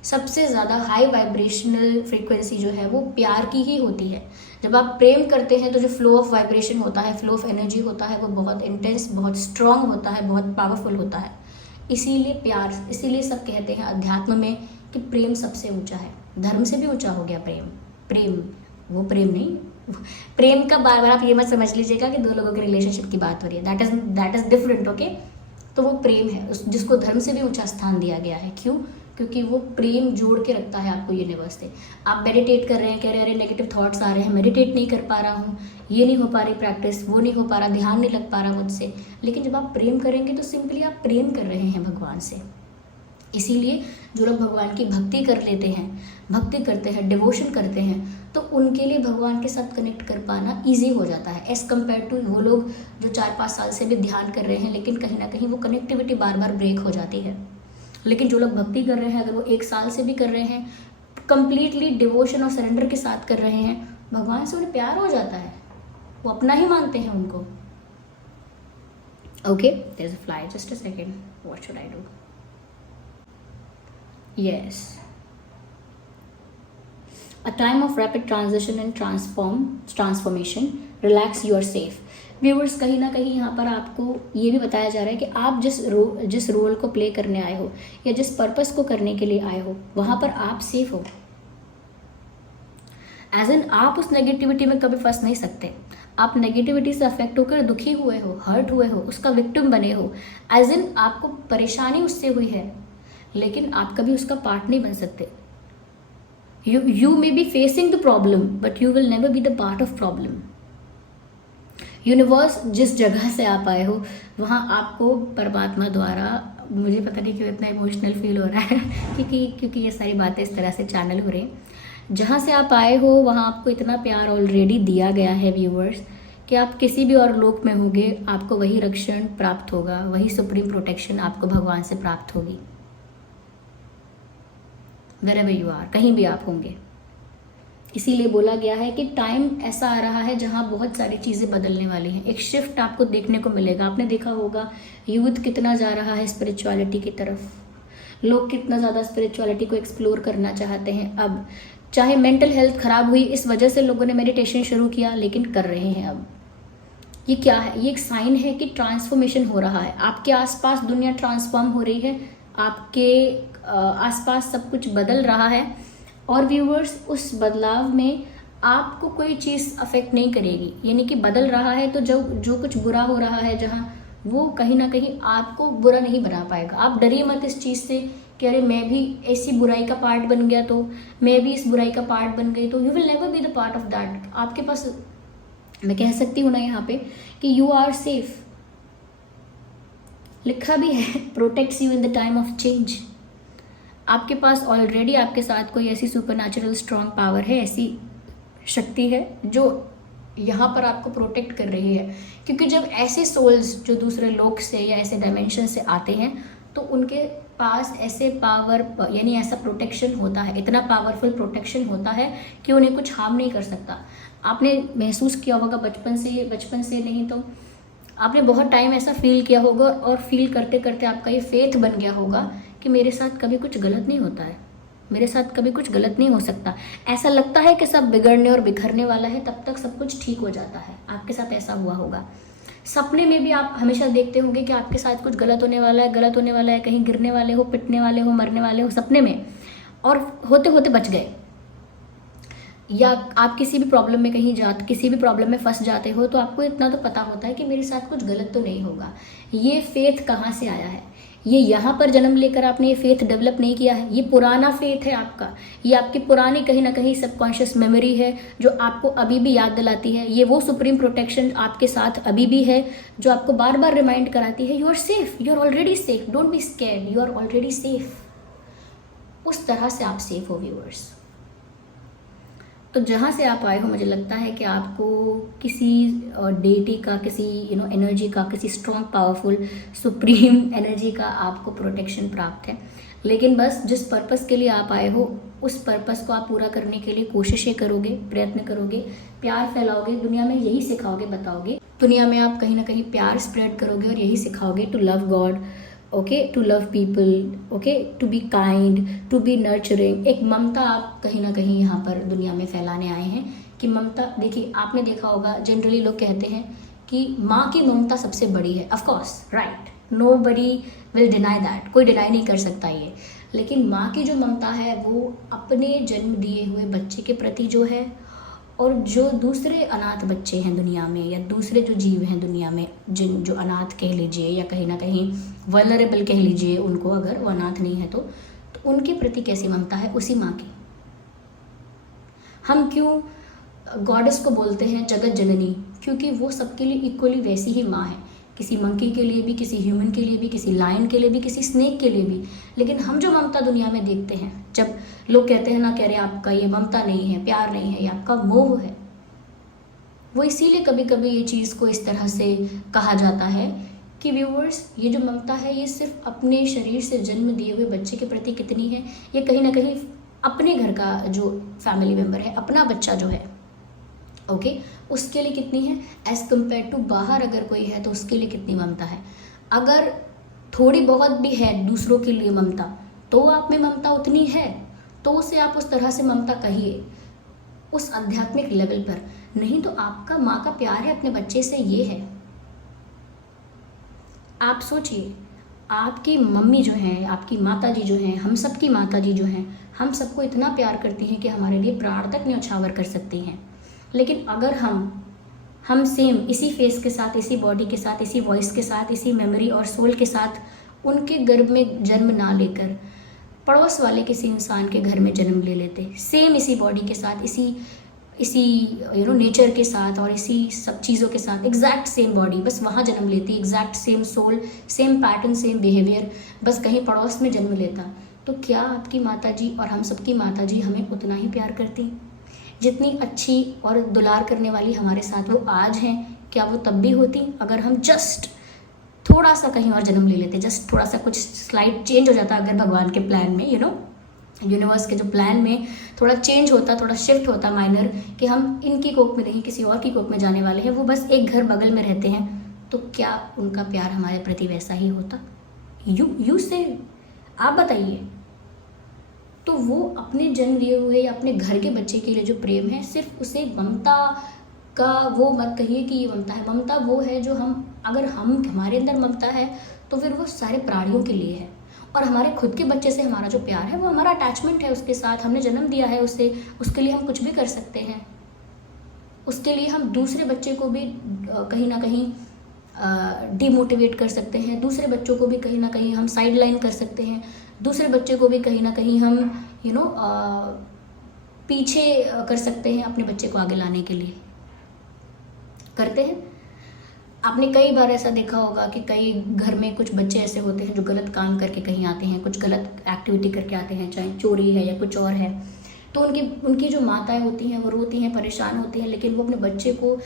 सबसे ज़्यादा हाई वाइब्रेशनल फ्रीक्वेंसी जो है वो प्यार की ही होती है। जब आप प्रेम करते हैं तो जो फ्लो ऑफ वाइब्रेशन होता है, फ्लो ऑफ एनर्जी होता है, वो बहुत इंटेंस, बहुत स्ट्रांग होता है, बहुत पावरफुल होता है। इसीलिए प्यार, इसीलिए सब कहते हैं अध्यात्म में कि प्रेम सबसे ऊंचा है, धर्म से भी ऊंचा हो गया प्रेम। वो प्रेम नहीं, प्रेम का बार बार आप ये मत समझ लीजिएगा कि दो लोगों के रिलेशनशिप की बात हो रही है, दैट इज डिफरेंट, ओके। तो वो प्रेम है जिसको धर्म से भी ऊंचा स्थान दिया गया है। क्यों? क्योंकि वो प्रेम जोड़ के रखता है आपको यूनिवर्स से। आप मेडिटेट कर रहे हैं, कह रहे हैं अरे नेगेटिव थॉट्स आ रहे हैं, मेडिटेट नहीं कर पा रहा हूँ, ये नहीं हो पा रही प्रैक्टिस, वो नहीं हो पा रहा, ध्यान नहीं लग पा रहा मुझसे। लेकिन जब आप प्रेम करेंगे तो सिंपली आप प्रेम कर रहे हैं भगवान से। इसीलिए जो लोग भगवान की भक्ति कर लेते हैं, भक्ति करते हैं, डिवोशन करते हैं, तो उनके लिए भगवान के साथ कनेक्ट कर पाना ईजी हो जाता है एज़ कम्पेयर टू वो लोग जो 4-5 साल से भी ध्यान कर रहे हैं, लेकिन कहीं ना कहीं वो कनेक्टिविटी बार बार ब्रेक हो जाती है। लेकिन जो लोग भक्ति कर रहे हैं, अगर वो 1 साल से भी कर रहे हैं, कंप्लीटली डिवोशन और सरेंडर के साथ कर रहे हैं, भगवान से उन्हें प्यार हो जाता है, वो अपना ही मानते हैं उनको। Okay, there is a fly, just a second, what should I do? Yes. A time of rapid transition and transformation relax, you are safe. Viewers, कहीं ना कहीं यहाँ पर आपको ये भी बताया जा रहा है कि आप जिस रोल को प्ले करने आए हो या जिस पर्पस को करने के लिए आए हो, वहाँ पर आप सेफ हो। एज एन आप उस नेगेटिविटी में कभी फंस नहीं सकते। आप नेगेटिविटी से अफेक्ट होकर दुखी हुए हो, हर्ट हुए हो, उसका विक्टिम बने हो, एज एन आपको परेशानी उससे हुई है, लेकिन आप कभी उसका पार्ट नहीं बन सकते। You may be facing the problem but you will never be the part of problem. Universe जिस जगह से आप आए हो वहाँ आपको परमात्मा द्वारा, मुझे पता नहीं क्यों इतना इमोशनल फील हो रहा है क्योंकि ये सारी बातें इस तरह से चैनल हो रही हैं, जहाँ से आप आए हो वहाँ आपको इतना प्यार ऑलरेडी दिया गया है व्यूवर्स, कि आप किसी भी और लोक में होंगे आपको वही रक्षण प्राप्त होगा, वही सुप्रीम प्रोटेक्शन आपको भगवान से प्राप्त होगी। वेरेवर यू आर, कहीं भी आप होंगे। इसीलिए बोला गया है कि टाइम ऐसा आ रहा है जहाँ बहुत सारी चीज़ें बदलने वाली हैं। एक शिफ्ट आपको देखने को मिलेगा। आपने देखा होगा यूथ कितना जा रहा है स्पिरिचुअलिटी की तरफ, लोग कितना ज़्यादा स्पिरिचुअलिटी को एक्सप्लोर करना चाहते हैं। अब चाहे मेंटल हेल्थ खराब हुई, इस वजह से लोगों ने मेडिटेशन शुरू किया, लेकिन कर रहे हैं। अब ये क्या है? ये एक साइन है कि ट्रांसफॉर्मेशन हो रहा है। आपके आसपास दुनिया ट्रांसफॉर्म हो रही है, आपके आसपास सब कुछ बदल रहा है। और व्यूवर्स, उस बदलाव में आपको कोई चीज़ अफेक्ट नहीं करेगी, यानी कि बदल रहा है तो जो कुछ बुरा हो रहा है जहाँ, वो कहीं ना कहीं आपको बुरा नहीं बना पाएगा। आप डरिए मत इस चीज़ से कि अरे मैं भी ऐसी बुराई का पार्ट बन गया तो मैं भी इस बुराई का पार्ट बन गई, तो you will never be the part of that. आपके पास, मैं कह सकती हूँ ना यहाँ पे कि यू आर सेफ। लिखा भी है, protects you in the time of change. आपके पास ऑलरेडी आपके साथ कोई ऐसी सुपरनैचुरल स्ट्रॉन्ग पावर है, ऐसी शक्ति है जो यहाँ पर आपको प्रोटेक्ट कर रही है। क्योंकि जब ऐसे सोल्स जो दूसरे लोक से या ऐसे डायमेंशन से आते हैं तो उनके पास ऐसे पावर, यानी ऐसा प्रोटेक्शन होता है, इतना पावरफुल प्रोटेक्शन होता है कि उन्हें कुछ हार्म नहीं कर सकता। आपने महसूस किया होगा बचपन से नहीं तो आपने बहुत टाइम ऐसा फील किया होगा, और फील करते करते आपका ये फेथ बन गया होगा कि मेरे साथ कभी कुछ गलत नहीं होता है, मेरे साथ कभी कुछ गलत नहीं हो सकता। ऐसा लगता है कि सब बिगड़ने और बिखरने वाला है, तब तक सब कुछ ठीक हो जाता है। आपके साथ ऐसा हुआ होगा। सपने में भी आप हमेशा देखते होंगे कि आपके साथ कुछ गलत होने वाला है, कहीं गिरने वाले हो, पिटने वाले हो, मरने वाले हो सपने में, और होते होते बच गए। या आप किसी भी प्रॉब्लम में फंस जाते हो तो आपको इतना तो पता होता है कि मेरे साथ कुछ गलत तो नहीं होगा। ये फेथ कहाँ से आया है? ये यहाँ पर जन्म लेकर आपने ये फेथ डेवलप नहीं किया है, ये पुराना फेथ है आपका। ये आपकी पुरानी कहीं ना कहीं सबकॉन्शियस मेमोरी है जो आपको अभी भी याद दिलाती है। ये वो सुप्रीम प्रोटेक्शन आपके साथ अभी भी है जो आपको बार बार रिमाइंड कराती है, you are safe, you are already safe, don't be scared, you are already safe. उस तरह से आप सेफ हो व्यूअर्स। तो जहाँ से आप आए हो, मुझे लगता है कि आपको किसी डेटी का, किसी एनर्जी का, किसी स्ट्रॉन्ग पावरफुल सुप्रीम एनर्जी का आपको प्रोटेक्शन प्राप्त है। लेकिन बस जिस पर्पस के लिए आप आए हो उस पर्पस को आप पूरा करने के लिए कोशिशें करोगे, प्रयत्न करोगे, प्यार फैलाओगे, दुनिया में यही सिखाओगे, बताओगे। दुनिया में आप कहीं ना कहीं प्यार स्प्रेड करोगे और यही सिखाओगे, to love God, okay, to love people, okay, to be kind, to be nurturing. एक ममता आप कहीं ना कहीं यहाँ पर दुनिया में फैलाने आए हैं कि ममता, देखिए आपने देखा होगा जनरली लोग कहते हैं कि माँ की ममता सबसे बड़ी है। Of course, right, nobody will deny that, कोई डिनाई नहीं कर सकता ये। लेकिन माँ की जो ममता है वो अपने जन्म दिए हुए बच्चे के प्रति जो है, और जो दूसरे अनाथ बच्चे हैं दुनिया में, या दूसरे जो जीव हैं दुनिया में, जो अनाथ कह लीजिए या कहीं ना कहीं वल्नरेबल कह लीजिए उनको, अगर वो अनाथ नहीं है तो उनके प्रति कैसी ममता है उसी माँ की। हम क्यों गॉडेस को बोलते हैं जगत जननी? क्योंकि वो सबके लिए इक्वली वैसी ही माँ है, किसी मंकी के लिए भी, किसी ह्यूमन के लिए भी, किसी लायन के लिए भी, किसी स्नेक के लिए भी। लेकिन हम जो ममता दुनिया में देखते हैं, जब लोग कहते हैं ना, कह रहे आपका ये ममता नहीं है, प्यार नहीं है, ये आपका मोह है, वो इसीलिए कभी कभी ये चीज़ को इस तरह से कहा जाता है कि व्यूअर्स, ये जो ममता है ये सिर्फ अपने शरीर से जन्म दिए हुए बच्चे के प्रति कितनी है, ये कहीं ना कहीं अपने घर का जो फैमिली मेम्बर है, अपना बच्चा जो है, ओके, उसके लिए कितनी है, एज कम्पेयर टू बाहर अगर कोई है तो उसके लिए कितनी ममता है। अगर थोड़ी बहुत भी है दूसरों के लिए ममता, तो आप में ममता उतनी है, तो उसे आप उस तरह से ममता कहिए। उस आध्यात्मिक लेवल पर। नहीं तो आपका माँ का प्यार है अपने बच्चे से ये है। आप सोचिए, आपकी मम्मी जो हैं, आपकी माता जी जो हैं, हम सब की माता जी जो हैं, हम सबको इतना प्यार करती हैं कि हमारे लिए प्राण तक न्यौछावर कर सकती हैं। लेकिन अगर हम सेम इसी फेस के साथ, इसी बॉडी के साथ, इसी वॉइस के साथ, इसी मेमोरी और सोल के साथ उनके गर्भ में जन्म ना लेकर पड़ोस वाले किसी इंसान के घर में जन्म ले लेते, सेम इसी बॉडी के साथ, इसी नेचर के साथ और इसी सब चीज़ों के साथ, एग्जैक्ट सेम बॉडी, बस वहाँ जन्म लेती, exact same soul, same pattern, same behaviour, बस कहीं पड़ोस में जन्म लेता, तो क्या आपकी माता जी और हम सबकी माता जी हमें उतना ही प्यार करती? जितनी अच्छी और दुलार करने वाली हमारे साथ वो आज हैं, क्या वो तब भी होती अगर हम जस्ट थोड़ा सा कहीं और जन्म ले लेते, जस्ट थोड़ा सा कुछ स्लाइड चेंज हो जाता अगर भगवान के प्लान में, यूनिवर्स के जो प्लान में थोड़ा चेंज होता, थोड़ा शिफ्ट होता माइनर, कि हम इनकी कोख में नहीं किसी और की कोख में जाने वाले हैं, वो बस एक घर बगल में रहते हैं, तो क्या उनका प्यार हमारे प्रति वैसा ही होता? यू से आप बताइए। तो वो अपने जन्म लिए हुए या अपने घर के बच्चे के लिए जो प्रेम है, सिर्फ उसे ममता का वो मत कहिए कि ये ममता है। ममता वो है जो अगर हमारे अंदर ममता है तो फिर वो सारे प्राणियों के लिए है। और हमारे खुद के बच्चे से हमारा जो प्यार है वो हमारा अटैचमेंट है उसके साथ, हमने जन्म दिया है उसे, उसके लिए हम कुछ भी कर सकते हैं। उसके लिए हम दूसरे बच्चे को भी कहीं ना कहीं डिमोटिवेट कर सकते हैं, दूसरे बच्चों को भी कहीं ना कहीं हम साइड लाइन कर सकते हैं, दूसरे बच्चे को भी कहीं ना कहीं हम पीछे कर सकते हैं अपने बच्चे को आगे लाने के लिए। करते हैं। आपने कई बार ऐसा देखा होगा कि कई घर में कुछ बच्चे ऐसे होते हैं जो गलत काम करके कहीं आते हैं, कुछ गलत एक्टिविटी करके आते हैं, चाहे चोरी है या कुछ और है, तो उनकी जो माताएं होती हैं वो रोती हैं, परेशान होती हैं, लेकिन वो अपने बच्चे को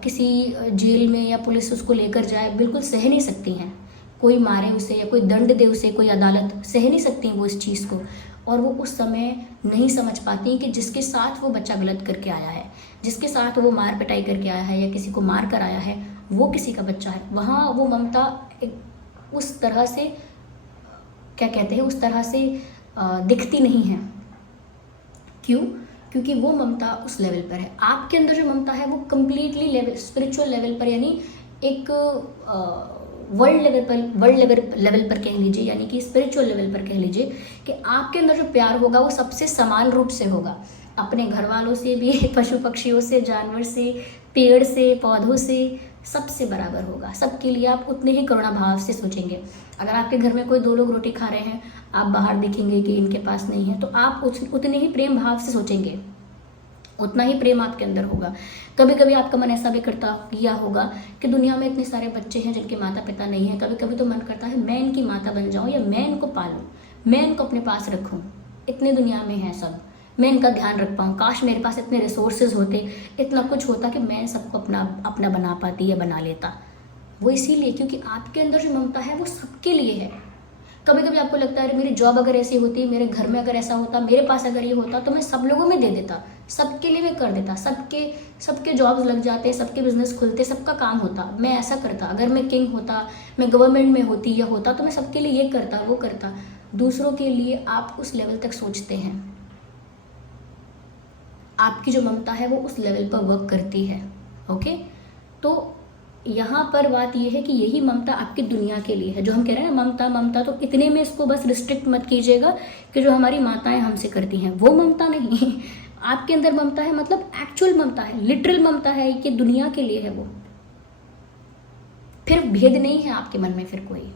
किसी जेल में या पुलिस उसको लेकर जाए बिल्कुल सह नहीं सकती हैं। कोई मारे उसे या कोई दंड दे उसे, कोई अदालत, सह नहीं सकती वो इस चीज़ को। और वो उस समय नहीं समझ पाती कि जिसके साथ वो बच्चा गलत करके आया है, जिसके साथ वो मार पिटाई करके आया है या किसी को मार कर आया है, वो किसी का बच्चा है। वहाँ वो ममता उस तरह से क्या कहते हैं, उस तरह से दिखती नहीं है। क्यों? क्योंकि वो ममता उस लेवल पर है। आपके अंदर जो ममता है वो कम्प्लीटली स्पिरिचुअल लेवल पर, यानी एक वर्ल्ड लेवल पर कह लीजिए, यानी कि स्पिरिचुअल लेवल पर कह लीजिए कि आपके अंदर जो प्यार होगा वो सबसे समान रूप से होगा, अपने घर वालों से भी, पशु पक्षियों से, जानवर से, पेड़ से, पौधों से, सबसे बराबर होगा। सबके लिए आप उतने ही करुणा भाव से सोचेंगे। अगर आपके घर में कोई 2 लोग रोटी खा रहे हैं, आप बाहर देखेंगे कि इनके पास नहीं है, तो आप उतने ही प्रेम भाव से सोचेंगे, उतना ही प्रेम आपके अंदर होगा। कभी कभी आपका मन ऐसा भी किया होगा कि दुनिया में इतने सारे बच्चे हैं जिनके माता पिता नहीं है, कभी कभी तो मन करता है मैं इनकी माता बन जाऊं, या मैं इनको पालूं, मैं इनको अपने पास रखूं। इतने दुनिया में है सब, मैं इनका ध्यान रख पाऊँ। काश मेरे पास इतने रिसोर्सेज होते, इतना कुछ होता कि मैं सबको अपना बना पाती या बना लेता। वो इसीलिए क्योंकि आपके अंदर जो ममता है वो सबके लिए है। कभी कभी आपको लगता है मेरी जॉब अगर ऐसी होती, मेरे घर में अगर ऐसा होता, मेरे पास अगर ये होता, तो मैं सब लोगों में दे देता, सबके लिए मैं कर देता, सबके जॉब्स लग जाते, सबके बिजनेस खुलते, सबका काम होता, मैं ऐसा करता। अगर मैं किंग होता, मैं गवर्नमेंट में होती या होता, तो मैं सबके लिए ये करता, वो करता। दूसरों के लिए आप उस लेवल तक सोचते हैं, आपकी जो ममता है वो उस लेवल पर वर्क करती है। ओके, तो यहाँ पर बात यह है कि यही ममता आपकी दुनिया के लिए है। जो हम कह रहे हैं ना ममता, तो इतने में इसको बस रिस्ट्रिक्ट मत कीजिएगा कि जो हमारी माताएं हमसे करती हैं वो ममता नहीं। आपके अंदर ममता है मतलब एक्चुअल ममता है, लिटरल ममता है कि दुनिया के लिए है वो। फिर भेद नहीं है आपके मन में फिर कोई।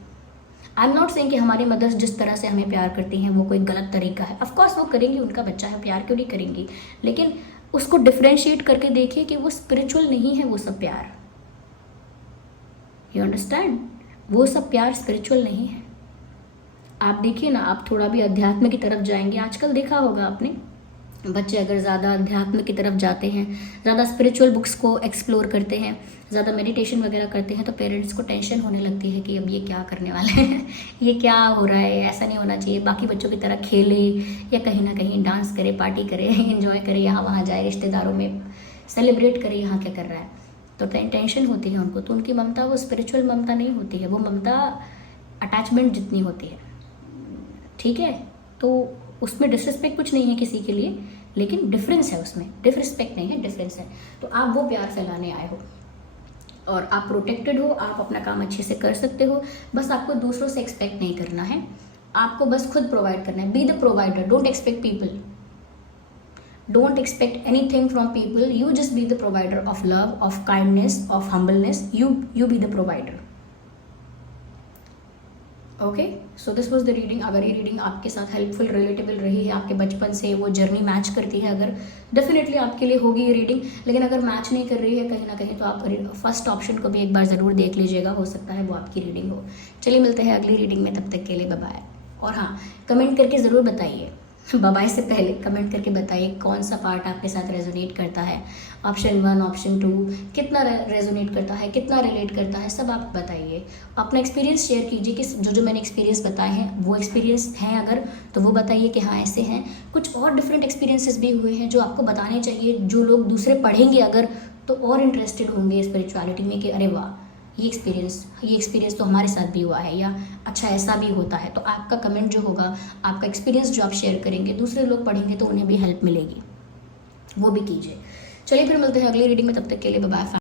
आई एम नॉट सेइंग कि हमारी मदर्स जिस तरह से हमें प्यार करती हैं वो कोई गलत तरीका है। ऑफकोर्स वो करेंगी, उनका बच्चा है, प्यार क्यों नहीं करेंगी, लेकिन उसको डिफ्रेंशिएट करके देखिए कि वो स्पिरिचुअल नहीं है वो सब प्यार। You understand? वो सब प्यार स्पिरिचुअल नहीं है। आप देखिए ना, आप थोड़ा भी अध्यात्म की तरफ जाएंगे, आजकल देखा होगा आपने, बच्चे अगर ज़्यादा अध्यात्म की तरफ जाते हैं, ज़्यादा स्पिरिचुअल बुक्स को एक्सप्लोर करते हैं, ज़्यादा मेडिटेशन वगैरह करते हैं, तो पेरेंट्स को टेंशन होने लगती है कि अब ये क्या करने वाले हैं, ये क्या हो रहा है, ऐसा नहीं होना चाहिए, बाकी बच्चों की तरह खेले या कहीं ना कहीं डांस करे, पार्टी करे, एंजॉय करे, यहाँ वहाँ जाए, रिश्तेदारों में सेलिब्रेट करे, यहाँ क्या कर रहा है, तो टेंशन होती है उनको। तो उनकी ममता वो स्पिरिचुअल ममता नहीं होती है, वो ममता अटैचमेंट जितनी होती है। ठीक है, तो उसमें डिसरिस्पेक्ट कुछ नहीं है किसी के लिए, लेकिन डिफरेंस है उसमें, डिसरिस्पेक्ट नहीं है, डिफरेंस है। तो आप वो प्यार फैलाने आए हो और आप प्रोटेक्टेड हो, आप अपना काम अच्छे से कर सकते हो। बस आपको दूसरों से एक्सपेक्ट नहीं करना है, आपको बस खुद प्रोवाइड करना है। Be the provider, don't expect people, don't expect anything from people, you just be the provider of love, of kindness, of humbleness. You be the provider. Okay, so this was the reading. अगर ये reading आपके साथ helpful, relatable रही है, आपके बचपन से वो जर्नी मैच करती है, अगर डेफिनेटली आपके लिए होगी ये रीडिंग। लेकिन अगर मैच नहीं कर रही है कहीं ना कहीं, तो आप फर्स्ट ऑप्शन को भी एक बार ज़रूर देख लीजिएगा, हो सकता है वो आपकी रीडिंग हो। चलिए मिलते हैं अगली रीडिंग में, तब तक के लिए बाय बाय। और हाँ, कमेंट करके ज़रूर बताइए, बाय से पहले कमेंट करके बताइए कौन सा पार्ट आपके साथ रेजोनेट करता है, ऑप्शन 1, ऑप्शन 2, कितना रेजोनेट करता है, कितना रिलेट करता है, सब आप बताइए। अपना एक्सपीरियंस शेयर कीजिए कि जो मैंने एक्सपीरियंस बताए हैं वो एक्सपीरियंस हैं अगर, तो वो बताइए कि हाँ ऐसे हैं। कुछ और डिफरेंट एक्सपीरियंसेस भी हुए हैं जो आपको बताने चाहिए, जो लोग दूसरे पढ़ेंगे अगर, तो और इंटरेस्टेड होंगे स्पिरिचुअलिटी में कि अरे वाह, ये एक्सपीरियंस तो हमारे साथ भी हुआ है, या अच्छा ऐसा भी होता है। तो आपका कमेंट जो होगा, आपका एक्सपीरियंस जो आप शेयर करेंगे, दूसरे लोग पढ़ेंगे तो उन्हें भी हेल्प मिलेगी, वो भी कीजिए। चलिए फिर मिलते हैं अगली रीडिंग में, तब तक के लिए बाय बाय।